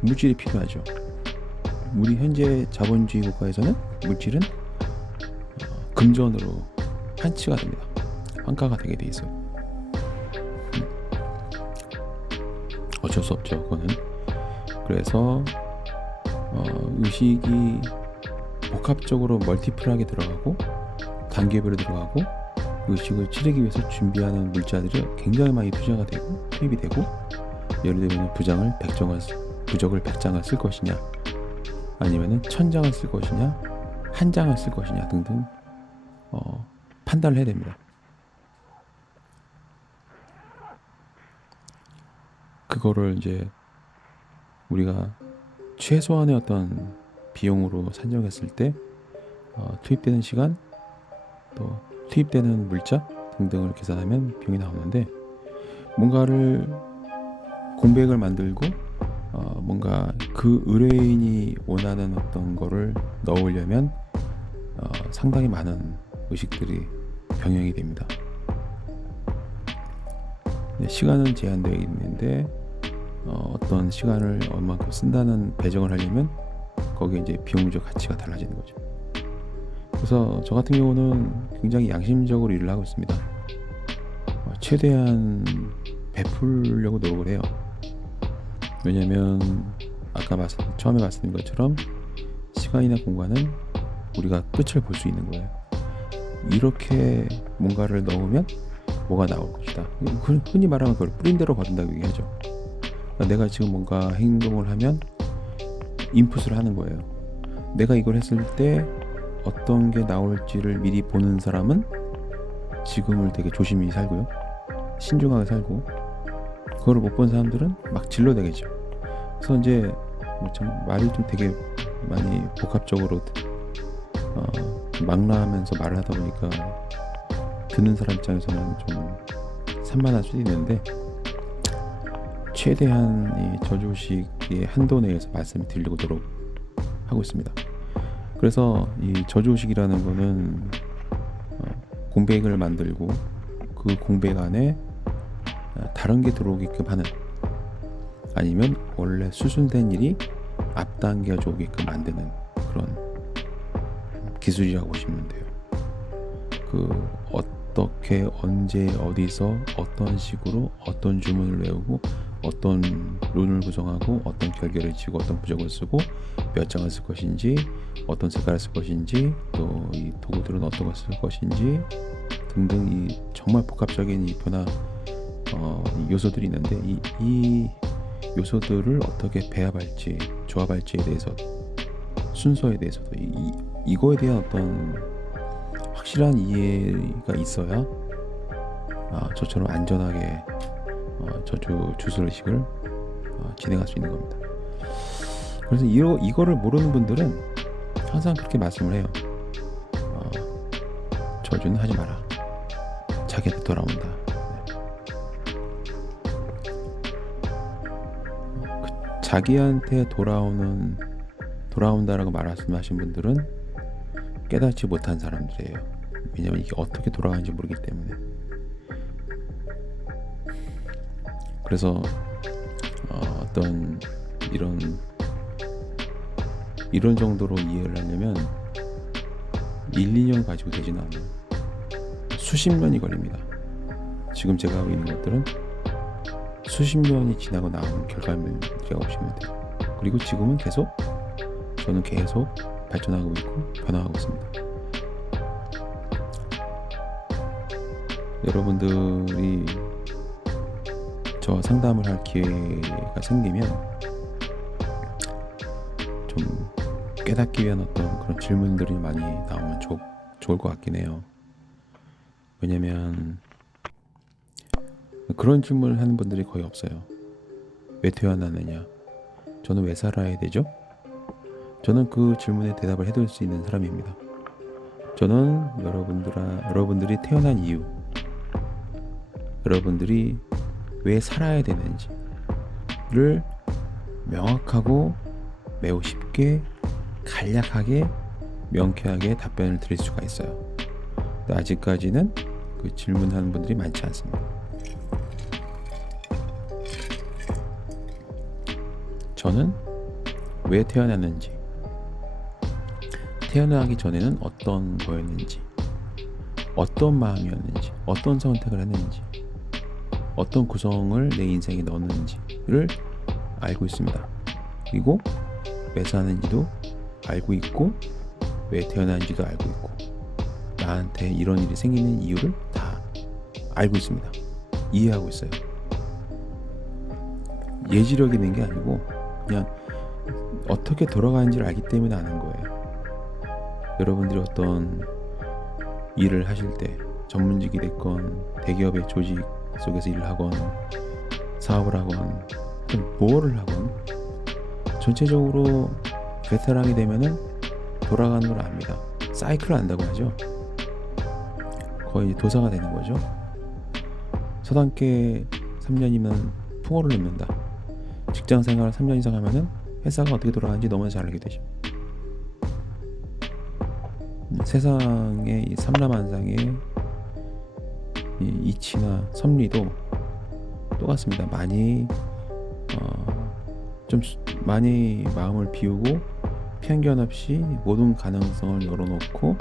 물질이 필요하죠. 우리 현재 자본주의 국가에서는 물질은 금전으로 환치가 됩니다. 환가가 되게 돼 있어요. 어쩔 수 없죠, 그거는. 그래서 의식이 복합적으로 멀티플하게 들어가고 단계별로 들어가고 의식을 치르기 위해서 준비하는 물자들이 굉장히 많이 투자가 되고 투입이 되고, 예를 들면 부적을 100장을 쓸 것이냐, 아니면은 1000장을 쓸 것이냐, 1장을 쓸 것이냐 등등 판단을 해야 됩니다. 그거를 이제 우리가 최소한의 어떤 비용으로 산정했을 때 투입되는 시간, 또 투입되는 물자 등등을 계산하면 비용이 나오는데, 뭔가를 공백을 만들고 뭔가 그 의뢰인이 원하는 어떤 거를 넣으려면 상당히 많은 의식들이 병행이 됩니다. 시간은 제한되어 있는데 어떤 시간을 얼마큼 쓴다는 배정을 하려면 거기에 이제 비용적 가치가 달라지는 거죠. 그래서 저 같은 경우는 굉장히 양심적으로 일을 하고 있습니다. 최대한 베풀려고 노력을 해요. 왜냐면 아까 처음에 말씀드린 것처럼 시간이나 공간은 우리가 끝을 볼 수 있는 거예요. 이렇게 뭔가를 넣으면 뭐가 나올 것이다. 흔히 말하면 그걸 뿌린 대로 거둔다고 얘기하죠. 그러니까 내가 지금 뭔가 행동을 하면 인풋을 하는 거예요. 내가 이걸 했을 때 어떤 게 나올지를 미리 보는 사람은 지금을 되게 조심히 살고요, 신중하게 살고, 그거를 못 본 사람들은 막 질러대겠죠. 그래서 이제 참 말이 좀 되게 많이 복합적으로 망라하면서 말을 하다 보니까 듣는 사람 입장에서는 좀 산만할 수도 있는데, 최대한 이 저주의식의 한도 내에서 말씀을 드리려고 노력하고 있습니다. 그래서 이 저주의식이라는 거는 공백을 만들고 그 공백 안에 다른 게 들어오게끔 하는, 아니면 원래 수순된 일이 앞당겨져 오게끔 만드는 그런 기술이라고 보시면 돼요. 그 어떻게, 언제, 어디서, 어떤 식으로 어떤 주문을 외우고 어떤 룬을 구성하고 어떤 결계를 지고 어떤 부적을 쓰고 몇 장을 쓸 것인지, 어떤 색깔을 쓸 것인지, 또 이 도구들은 어떤 걸 쓸 것인지 등등, 이 정말 복합적인 이 변화 요소들이 있는데, 이 요소들을 어떻게 배합할지, 조합할지에 대해서, 순서에 대해서도 이거에 대한 어떤 확실한 이해가 있어야 저처럼 안전하게 주술의식을 진행할 수 있는 겁니다. 그래서 이거를 모르는 분들은 항상 그렇게 말씀을 해요. 저주는 하지 마라. 자기한테 돌아온다. 자기한테 돌아온다라고 말씀하신 분들은 깨닫지 못한 사람들이에요. 왜냐하면 이게 어떻게 돌아가는지 모르기 때문에. 그래서 어떤 이런 정도로 이해를 하려면 1, 2년 가지고 되지는 않아요. 수십 년이 걸립니다. 지금 제가 하고 있는 것들은 수십 년이 지나고 나온 결과물이라고 보시면 돼요. 그리고 지금은 저는 계속 발전하고 있고 변화하고 있습니다. 여러분들이 저 상담을 할 기회가 생기면 좀 깨닫기 위한 어떤 그런 질문들이 많이 나오면 좋을 것 같긴 해요. 왜냐면 그런 질문을 하는 분들이 거의 없어요. 왜 태어나느냐? 저는 왜 살아야 되죠? 저는 그 질문에 대답을 해드릴 수 있는 사람입니다. 저는 여러분들이 태어난 이유, 여러분들이 왜 살아야 되는지를 명확하고 매우 쉽게, 간략하게, 명쾌하게 답변을 드릴 수가 있어요. 근데 아직까지는 그 질문하는 분들이 많지 않습니다. 저는 왜 태어났는지, 태어나기 전에는 어떤 거였는지, 어떤 마음이었는지, 어떤 선택을 했는지, 어떤 구성을 내 인생에 넣었는지를 알고 있습니다. 그리고 왜 사는지도 알고 있고, 왜 태어난지도 알고 있고, 나한테 이런 일이 생기는 이유를 다 알고 있습니다. 이해하고 있어요. 예지력이 있는 게 아니고 그냥 어떻게 돌아가는지를 알기 때문에 아는 거예요. 여러분들이 어떤 일을 하실 때, 전문직이 됐건 대기업의 조직 속에서 일을 하건 사업을 하건 뭐를 하건 전체적으로 베테랑이 되면은 돌아가는 걸 압니다. 사이클을 안다고 하죠. 거의 도사가 되는 거죠. 서당계 3년이면 풍어를 넣는다. 직장생활 3년 이상 하면은 회사가 어떻게 돌아가는지 너무 잘 알게 되죠. 세상의 이 삼라만상의 이 이치나 섭리도 똑같습니다. 많이 마음을 비우고 편견 없이 모든 가능성을 열어놓고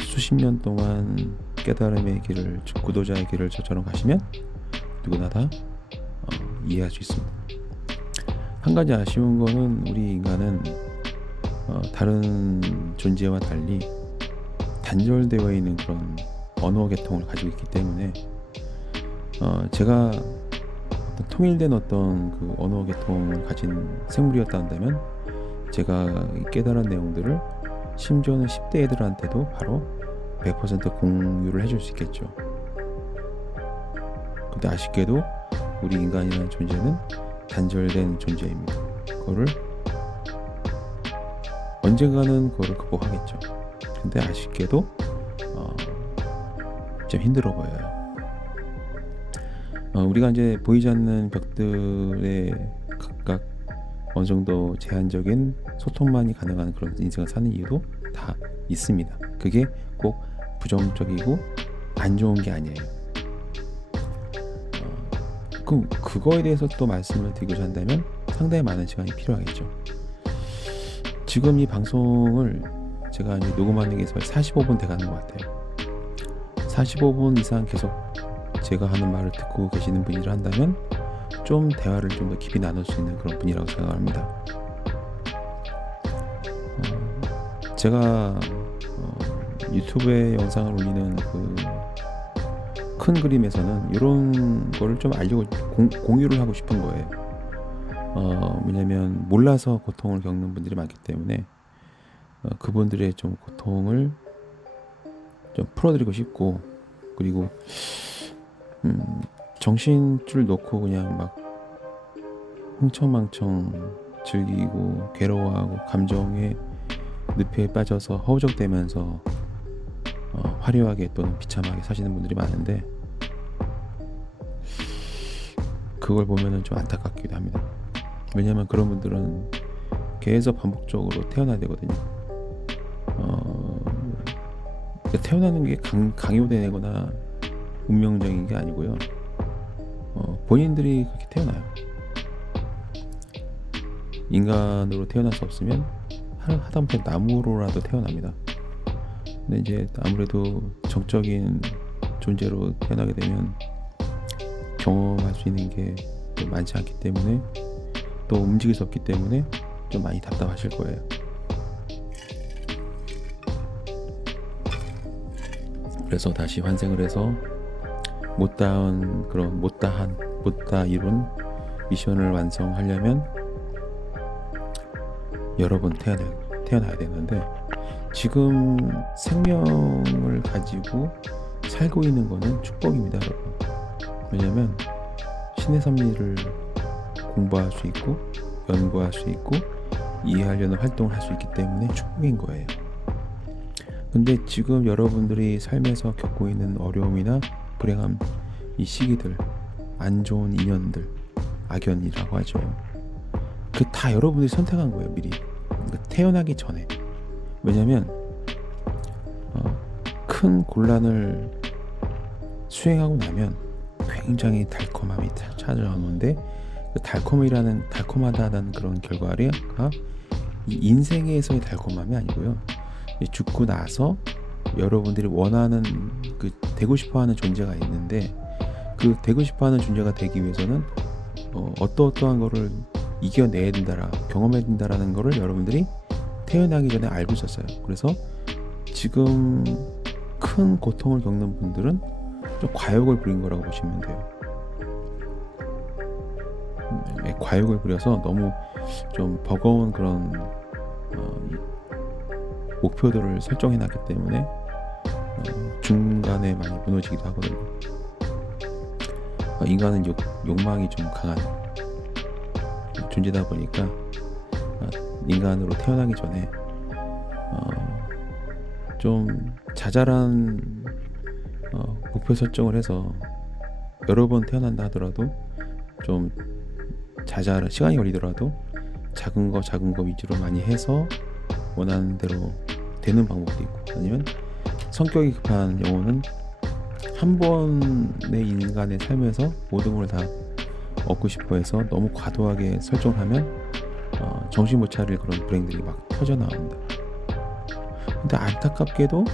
수십 년 동안 깨달음의 길을, 구도자의 길을 저처럼 가시면 누구나 다 이해할 수 있습니다. 한 가지 아쉬운 거는 우리 인간은 다른 존재와 달리 단절되어 있는 그런 언어 계통을 가지고 있기 때문에 제가 통일된 어떤 그 언어 계통을 가진 생물이었다 한다면 제가 깨달은 내용들을 심지어는 10대 애들한테도 바로 100% 공유를 해줄 수 있겠죠. 근데 아쉽게도 우리 인간이라는 존재는 단절된 존재입니다. 그거를 언젠가는 그거를 극복하겠죠. 근데 아쉽게도 좀 힘들어 보여요. 우리가 이제 보이지 않는 벽들에 각각 어느 정도 제한적인 소통만이 가능한 그런 인생을 사는 이유도 다 있습니다. 그게 꼭 부정적이고 안 좋은 게 아니에요. 그거에 대해서 또 말씀을 드리고자 한다면 상당히 많은 시간이 필요하겠죠. 지금 이 방송을 제가 이제 녹음하는 게 45분 돼가는 것 같아요. 45분 이상 계속 제가 하는 말을 듣고 계시는 분이라 한다면 좀 대화를 좀 더 깊이 나눌 수 있는 그런 분이라고 생각합니다. 제가 유튜브에 영상을 올리는 그 큰 그림에서는 이런 거를 좀 알려고 공유를 하고 싶은 거예요. 왜냐면 몰라서 고통을 겪는 분들이 많기 때문에 그분들의 좀 고통을 좀 풀어드리고 싶고, 그리고 정신줄 놓고 그냥 막 흥청망청 즐기고 괴로워하고 감정의 늪에 빠져서 허우적대면서 화려하게 또는 비참하게 사시는 분들이 많은데, 그걸 보면은 좀 안타깝기도 합니다. 왜냐하면 그런 분들은 계속 반복적으로 태어나야 되거든요. 태어나는 게 강요되거나 운명적인 게 아니고요. 본인들이 그렇게 태어나요. 인간으로 태어날 수 없으면 하다못해 나무로라도 태어납니다. 근데 이제 아무래도 정적인 존재로 태어나게 되면 경험할 수 있는 게 많지 않기 때문에, 또 움직일 수 없기 때문에 좀 많이 답답하실 거예요. 그래서 다시 환생을 해서 못다 이룬 미션을 완성하려면 여러 번 태어나야 되는데, 지금 생명을 가지고 살고 있는 거는 축복입니다, 여러분. 왜냐면 신의 섭리를 공부할 수 있고 연구할 수 있고 이해하려는 활동을 할 수 있기 때문에 축복인 거예요. 근데 지금 여러분들이 삶에서 겪고 있는 어려움이나 불행함, 이 시기들, 안 좋은 인연들, 악연이라고 하죠. 그 다 여러분들이 선택한 거예요, 미리. 그러니까 태어나기 전에. 왜냐면 큰 곤란을 수행하고 나면 굉장히 달콤함이 찾아오는데, 그 달콤하다는 그런 결과가 이 인생에서의 달콤함이 아니고요. 죽고 나서 여러분들이 원하는 그 되고 싶어하는 존재가 있는데, 그 되고 싶어하는 존재가 되기 위해서는 어떠한 거를 이겨내야 된다라, 경험해야 된다라는 거를 여러분들이 태어나기 전에 알고 있었어요. 그래서 지금 큰 고통을 겪는 분들은 좀 과욕을 부린 거라고 보시면 돼요. 과욕을 부려서 너무 좀 버거운 그런 목표들을 설정해 놨기 때문에 중간에 많이 무너지기도 하거든요. 인간은 욕망이 좀 강한 존재다 보니까 인간으로 태어나기 전에 좀 자잘한 목표 설정을 해서 여러 번 태어난다 하더라도 좀 자잘한 시간이 걸리더라도 작은 거 위주로 많이 해서 원하는 대로 되는 방법도 있고, 아니면 성격이 급한 영혼은 한 번의 인간의 삶에서 모든 걸 다 얻고 싶어 해서 너무 과도하게 설정하면 정신 못 차릴 그런 불행들이 막 터져 나옵니다. 근데 안타깝게도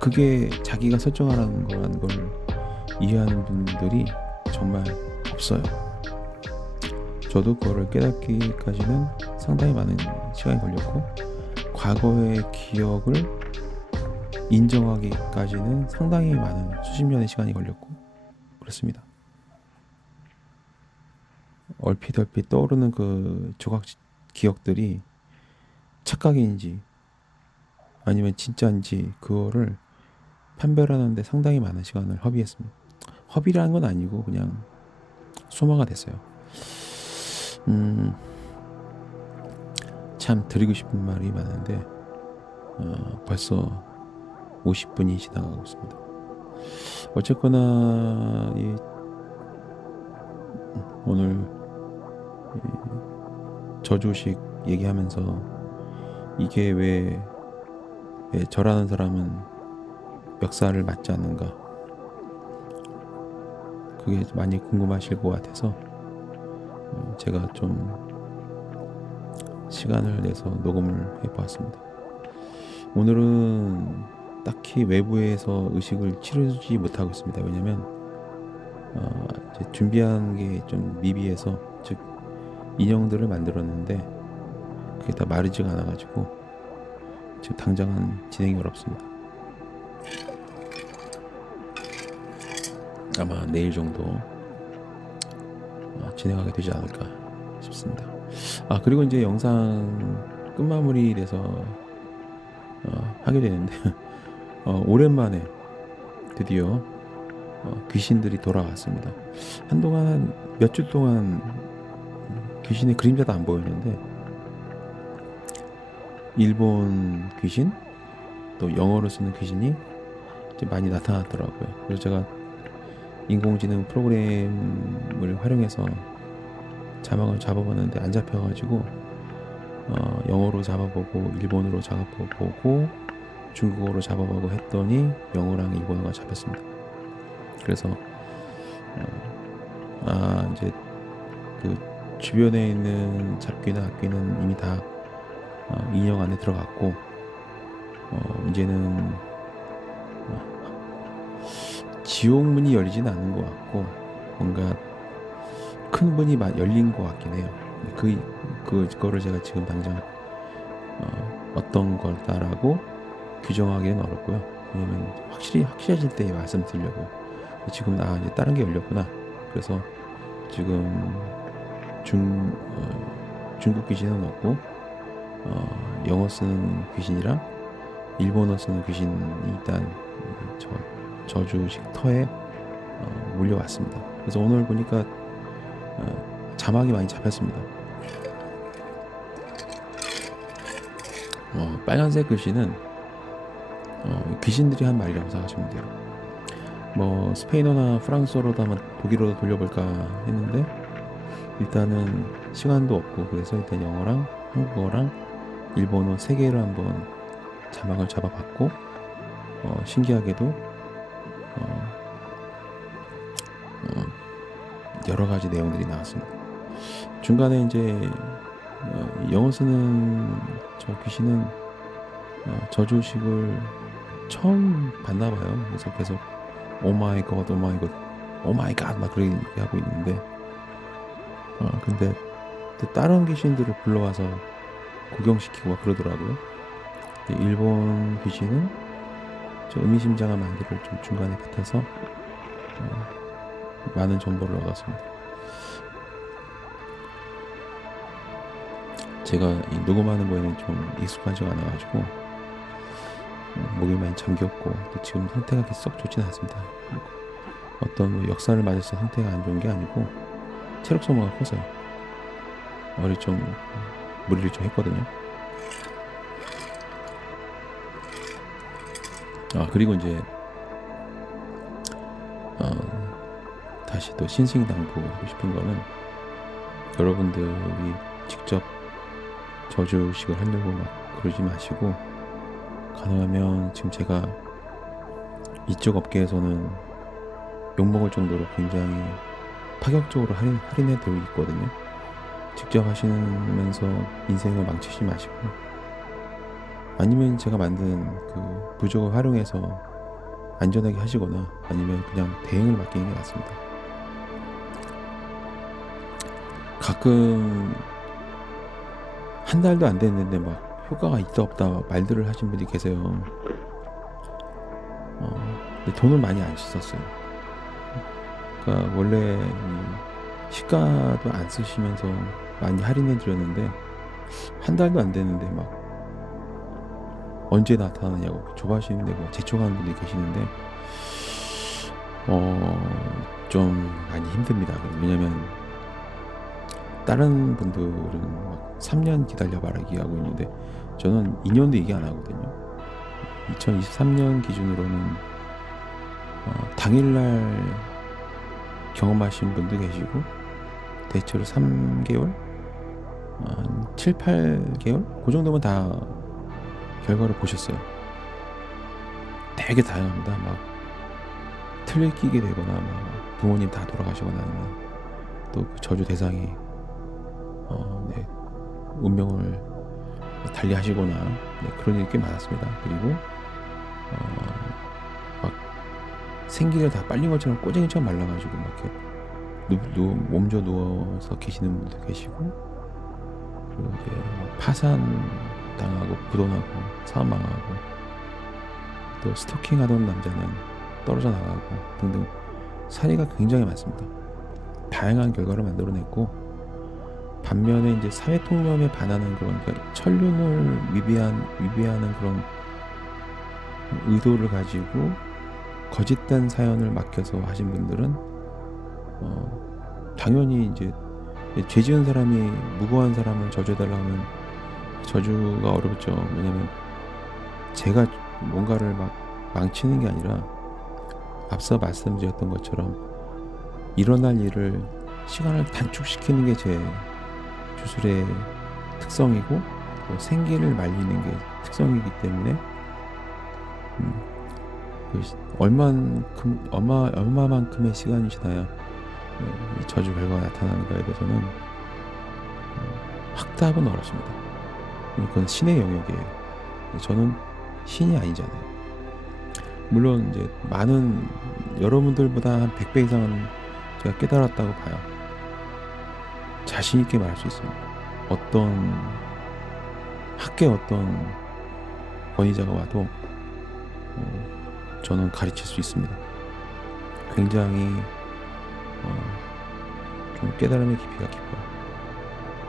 그게 자기가 설정하라는 거라는 걸 이해하는 분들이 정말 없어요. 저도 그거를 깨닫기까지는 상당히 많은 시간이 걸렸고, 과거의 기억을 인정하기까지는 상당히 많은 수십 년의 시간이 걸렸고 그렇습니다. 얼핏 떠오르는 그 조각 기억들이 착각인지 아니면 진짜인지 그거를 판별하는데 상당히 많은 시간을 허비라는 건 아니고 그냥 소모가 됐어요. 참 드리고 싶은 말이 많은데 벌써 50분이 지나가고 있습니다. 어쨌거나 오늘 저주식 얘기하면서 이게 왜 저라는 사람은 멱살을 맞지 않는가, 그게 많이 궁금하실 것 같아서 제가 좀 시간을 내서 녹음을 해보았습니다. 오늘은 딱히 외부에서 의식을 치르지 못하고 있습니다. 왜냐면 이제 준비한 게 좀 미비해서, 즉 인형들을 만들었는데 그게 다 마르지가 않아가지고 지금 당장은 진행이 어렵습니다. 아마 내일 정도 진행하게 되지 않을까 싶습니다. 그리고 이제 영상 끝마무리 돼서 하게 되는데 오랜만에 드디어 귀신들이 돌아왔습니다. 한동안 몇 주 동안 귀신의 그림자도 안 보였는데 일본 귀신, 또 영어로 쓰는 귀신이 이제 많이 나타났더라고요. 그래서 제가 인공지능 프로그램을 활용해서 자막을 잡아봤는데 안 잡혀가지고 영어로 잡아보고 일본어로 잡아보고 중국어로 잡아보고 했더니 영어랑 일본어가 잡혔습니다. 그래서 이제 그 주변에 있는 잡귀나 악귀는 이미 다 인형 안에 들어갔고 이제는 지옥문이 열리진 않는 것 같고 뭔가 큰 문이 열린 것 같긴 해요. 그거를 제가 지금 당장 어떤 거다라고 규정하기는 어렵고요. 왜냐면 확실해질 때 말씀드리려고. 지금 이제 다른 게 열렸구나. 그래서 지금 중국 귀신은 없고 영어 쓰는 귀신이랑 일본어 쓰는 귀신이 일단 저주식 터에 몰려왔습니다. 그래서 오늘 보니까 자막이 많이 잡혔습니다. 빨간색 글씨는 귀신들이 한 말이라고 생각하시면 돼요. 뭐 스페인어나 프랑스어로도 한번 독일어로 돌려볼까 했는데 일단은 시간도 없고, 그래서 일단 영어랑 한국어랑 일본어 3개를 한번 자막을 잡아봤고 신기하게도 여러 가지 내용들이 나왔습니다. 중간에 이제 영어 쓰는 저 귀신은 저주식을 처음 봤나 봐요. 그래서 계속 오마이갓 막 그렇게 하고 있는데 근데 또 다른 귀신들을 불러와서 구경시키고 막 그러더라고요. 일본 귀신은 저 의미심장한 말들을 좀 중간에 뱉어서 많은 정보를 얻었습니다. 제가 녹음하는 거에는 좀 익숙하지가 않아가지고 목이 많이 잠겼고, 또 지금 상태가 썩 좋지는 않습니다. 어떤 역사를 맞아서 상태가 안 좋은 게 아니고 체력 소모가 커서요. 어리 좀 무리를 좀 했거든요. 그리고 이제 다시 또 신신당부하고 싶은 거는, 여러분들이 직접 저주식을 하려고 막 그러지 마시고, 가능하면 지금 제가 이쪽 업계에서는 욕먹을 정도로 굉장히 파격적으로 할인해 드리고 있거든요. 직접 하시면서 인생을 망치지 마시고, 아니면 제가 만든 그 부적을 활용해서 안전하게 하시거나 아니면 그냥 대행을 맡기는 게 낫습니다. 가끔 한 달도 안 됐는데 막 효과가 있다 없다 말들을 하신 분이 계세요. 근데 돈을 많이 안 썼어요. 그러니까 원래 시가도 안 쓰시면서 많이 할인해 드렸는데 한 달도 안 됐는데 막 언제 나타나냐고 조바시는데 뭐 재촉하는 분들이 계시는데 좀 많이 힘듭니다. 왜냐면 다른 분들은 막 3년 기다려봐라 얘기하고 있는데 저는 2년도 얘기 안 하거든요. 2023년 기준으로는 당일날 경험하신 분도 계시고 대체로 3개월, 7, 8개월 그 정도면 다 결과를 보셨어요. 되게 다양합니다. 막 틀을 끼게 되거나 막 부모님 다 돌아가시거나 아니면 또 그 저주 대상이 네, 운명을 달리하시거나 네, 그런 일이 꽤 많았습니다. 그리고 막 생기를 다 빨린 것처럼 꼬쟁이처럼 말라가지고 막 이렇게 몸져 누워서 계시는 분도 계시고, 그리고 이제 파산 당하고 부도나고 사업 망하고 또 스토킹하던 남자는 떨어져 나가고 등등 사례가 굉장히 많습니다. 다양한 결과를 만들어냈고, 반면에 이제 사회 통념에 반하는 그런, 그러니까 천륜을 위배하는 그런 의도를 가지고 거짓된 사연을 맡겨서 하신 분들은 당연히 이제 죄 지은 사람이 무고한 사람을 저주해달라고 하면 저주가 어렵죠. 왜냐면 제가 뭔가를 막 망치는 게 아니라 앞서 말씀드렸던 것처럼 일어날 일을 시간을 단축시키는 게 제 주술의 특성이고, 또 생기를 말리는 게 특성이기 때문에 얼마만큼의 시간이 지나야 이 저주 결과가 나타나는가에 대해서는 확답은 어렵습니다. 그건 신의 영역이에요. 저는 신이 아니잖아요. 물론 이제 많은 여러분들보다 한 100배 이상은 제가 깨달았다고 봐요. 자신 있게 말할 수 있습니다. 어떤 학계 어떤 권위자가 와도 저는 가르칠 수 있습니다. 굉장히 좀 깨달음의 깊이가 깊어요.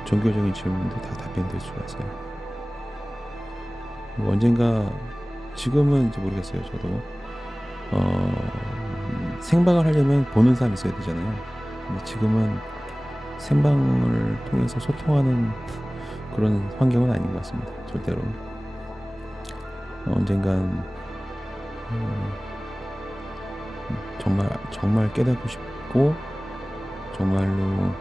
종교적인 질문도 다 답변될 수가 있어요. 언젠가, 지금은 이제 모르겠어요. 저도 생방을 하려면 보는 사람이 있어야 되잖아요. 근데 지금은 생방을 통해서 소통하는 그런 환경은 아닌 것 같습니다. 절대로. 언젠간 정말 깨닫고 싶고 정말로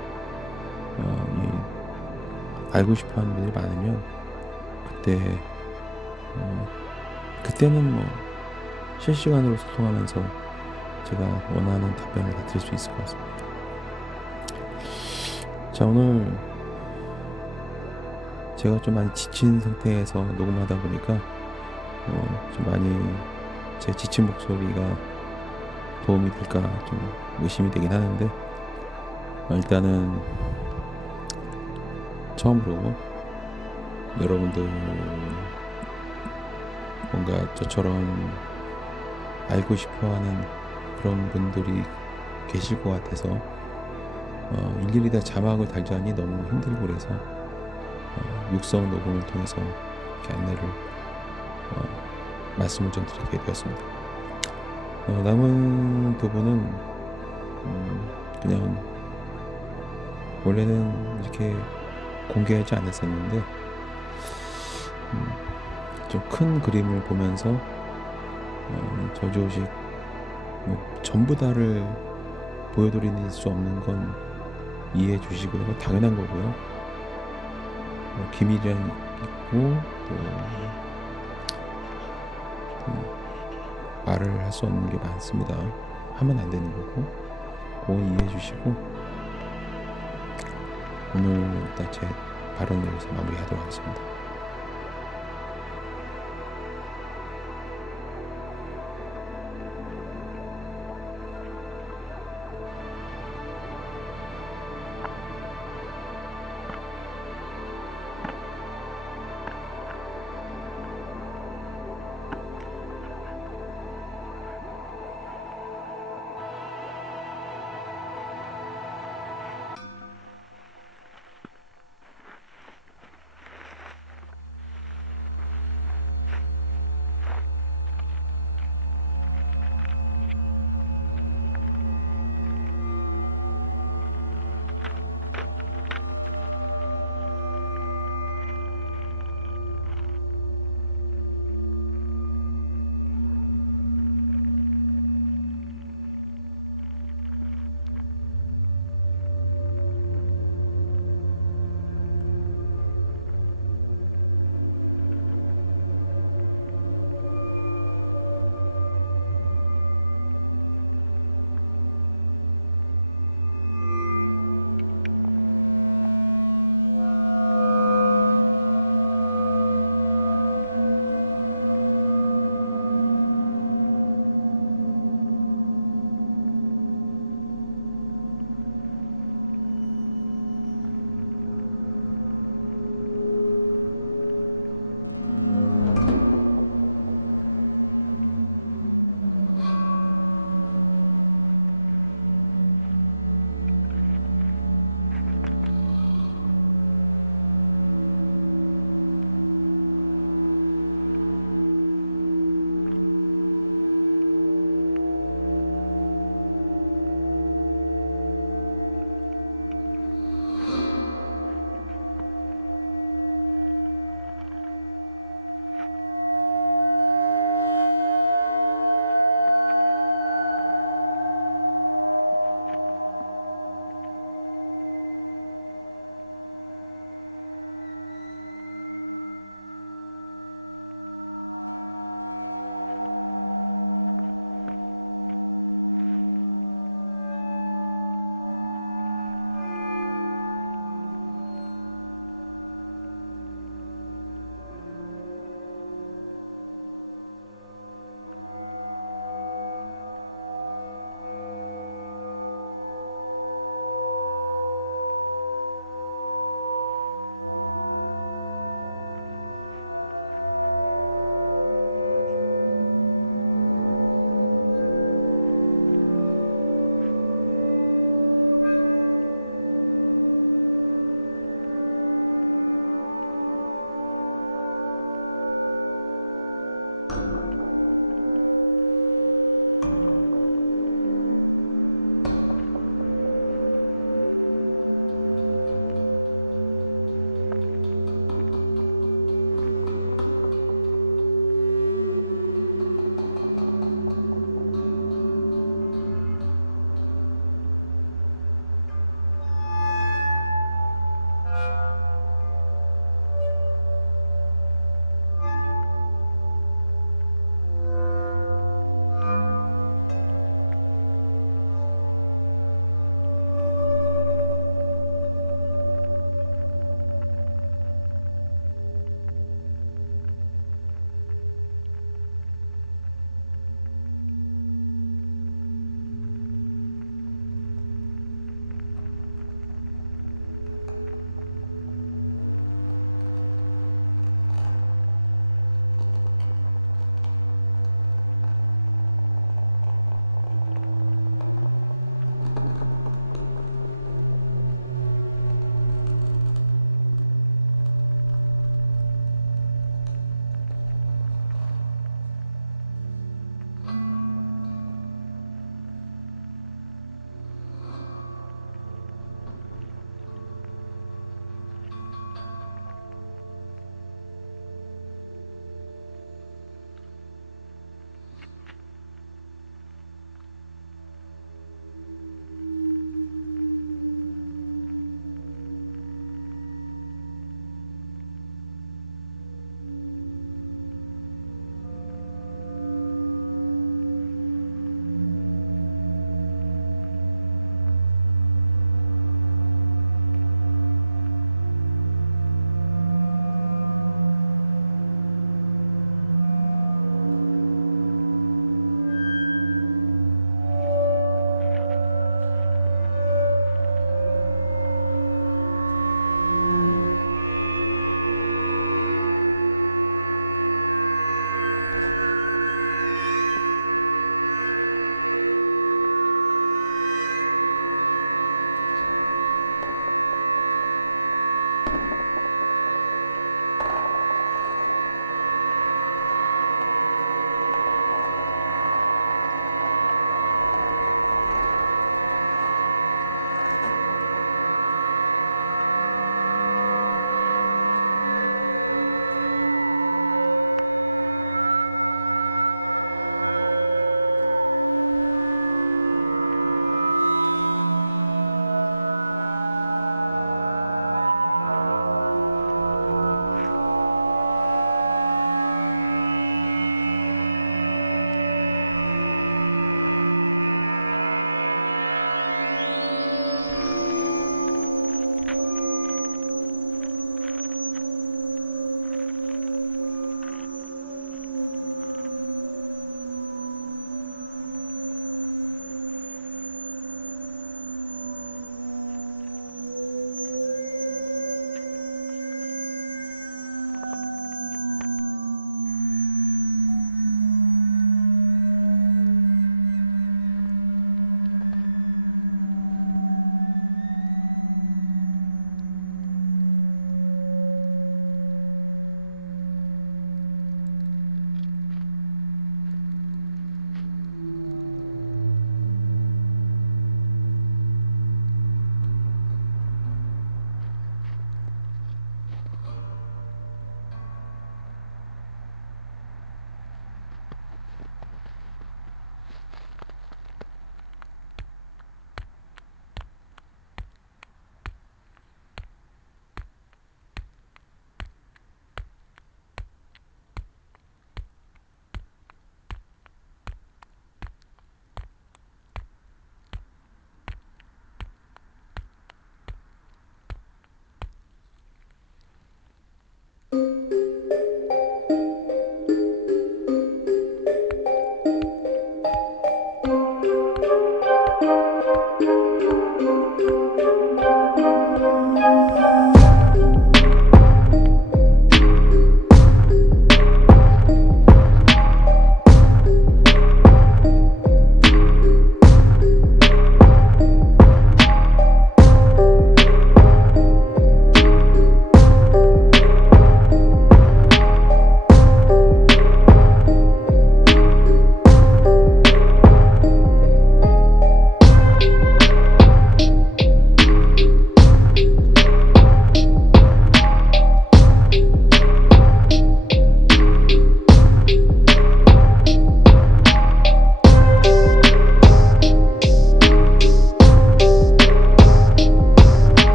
알고 싶어하는 분들이 많으면 그때는 뭐 실시간으로 소통하면서 제가 원하는 답변을 다 드릴 수 있을 것 같습니다. 자, 오늘 제가 좀 많이 지친 상태에서 녹음하다 보니까 좀 많이 제 지친 목소리가 도움이 될까 좀 의심이 되긴 하는데, 일단은 처음으로 여러분들 뭔가 저처럼 알고 싶어하는 그런 분들이 계실 것 같아서 일일이 다 자막을 달자니 너무 힘들고 그래서 육성 녹음을 통해서 이렇게 안내를 말씀을 좀 드리게 되었습니다. 남은 부분은 그냥 원래는 이렇게 공개하지 않았었는데 좀 큰 그림을 보면서 저주의식 뭐 전부 다를 보여드릴 수 없는 건 이해해 주시고요. 당연한 거고요. 기밀이 있고 또 말을 할 수 없는 게 많습니다. 하면 안 되는 거고, 그건 이해해 주시고 오늘 일단 제 발언을 여기서 마무리하도록 하겠습니다.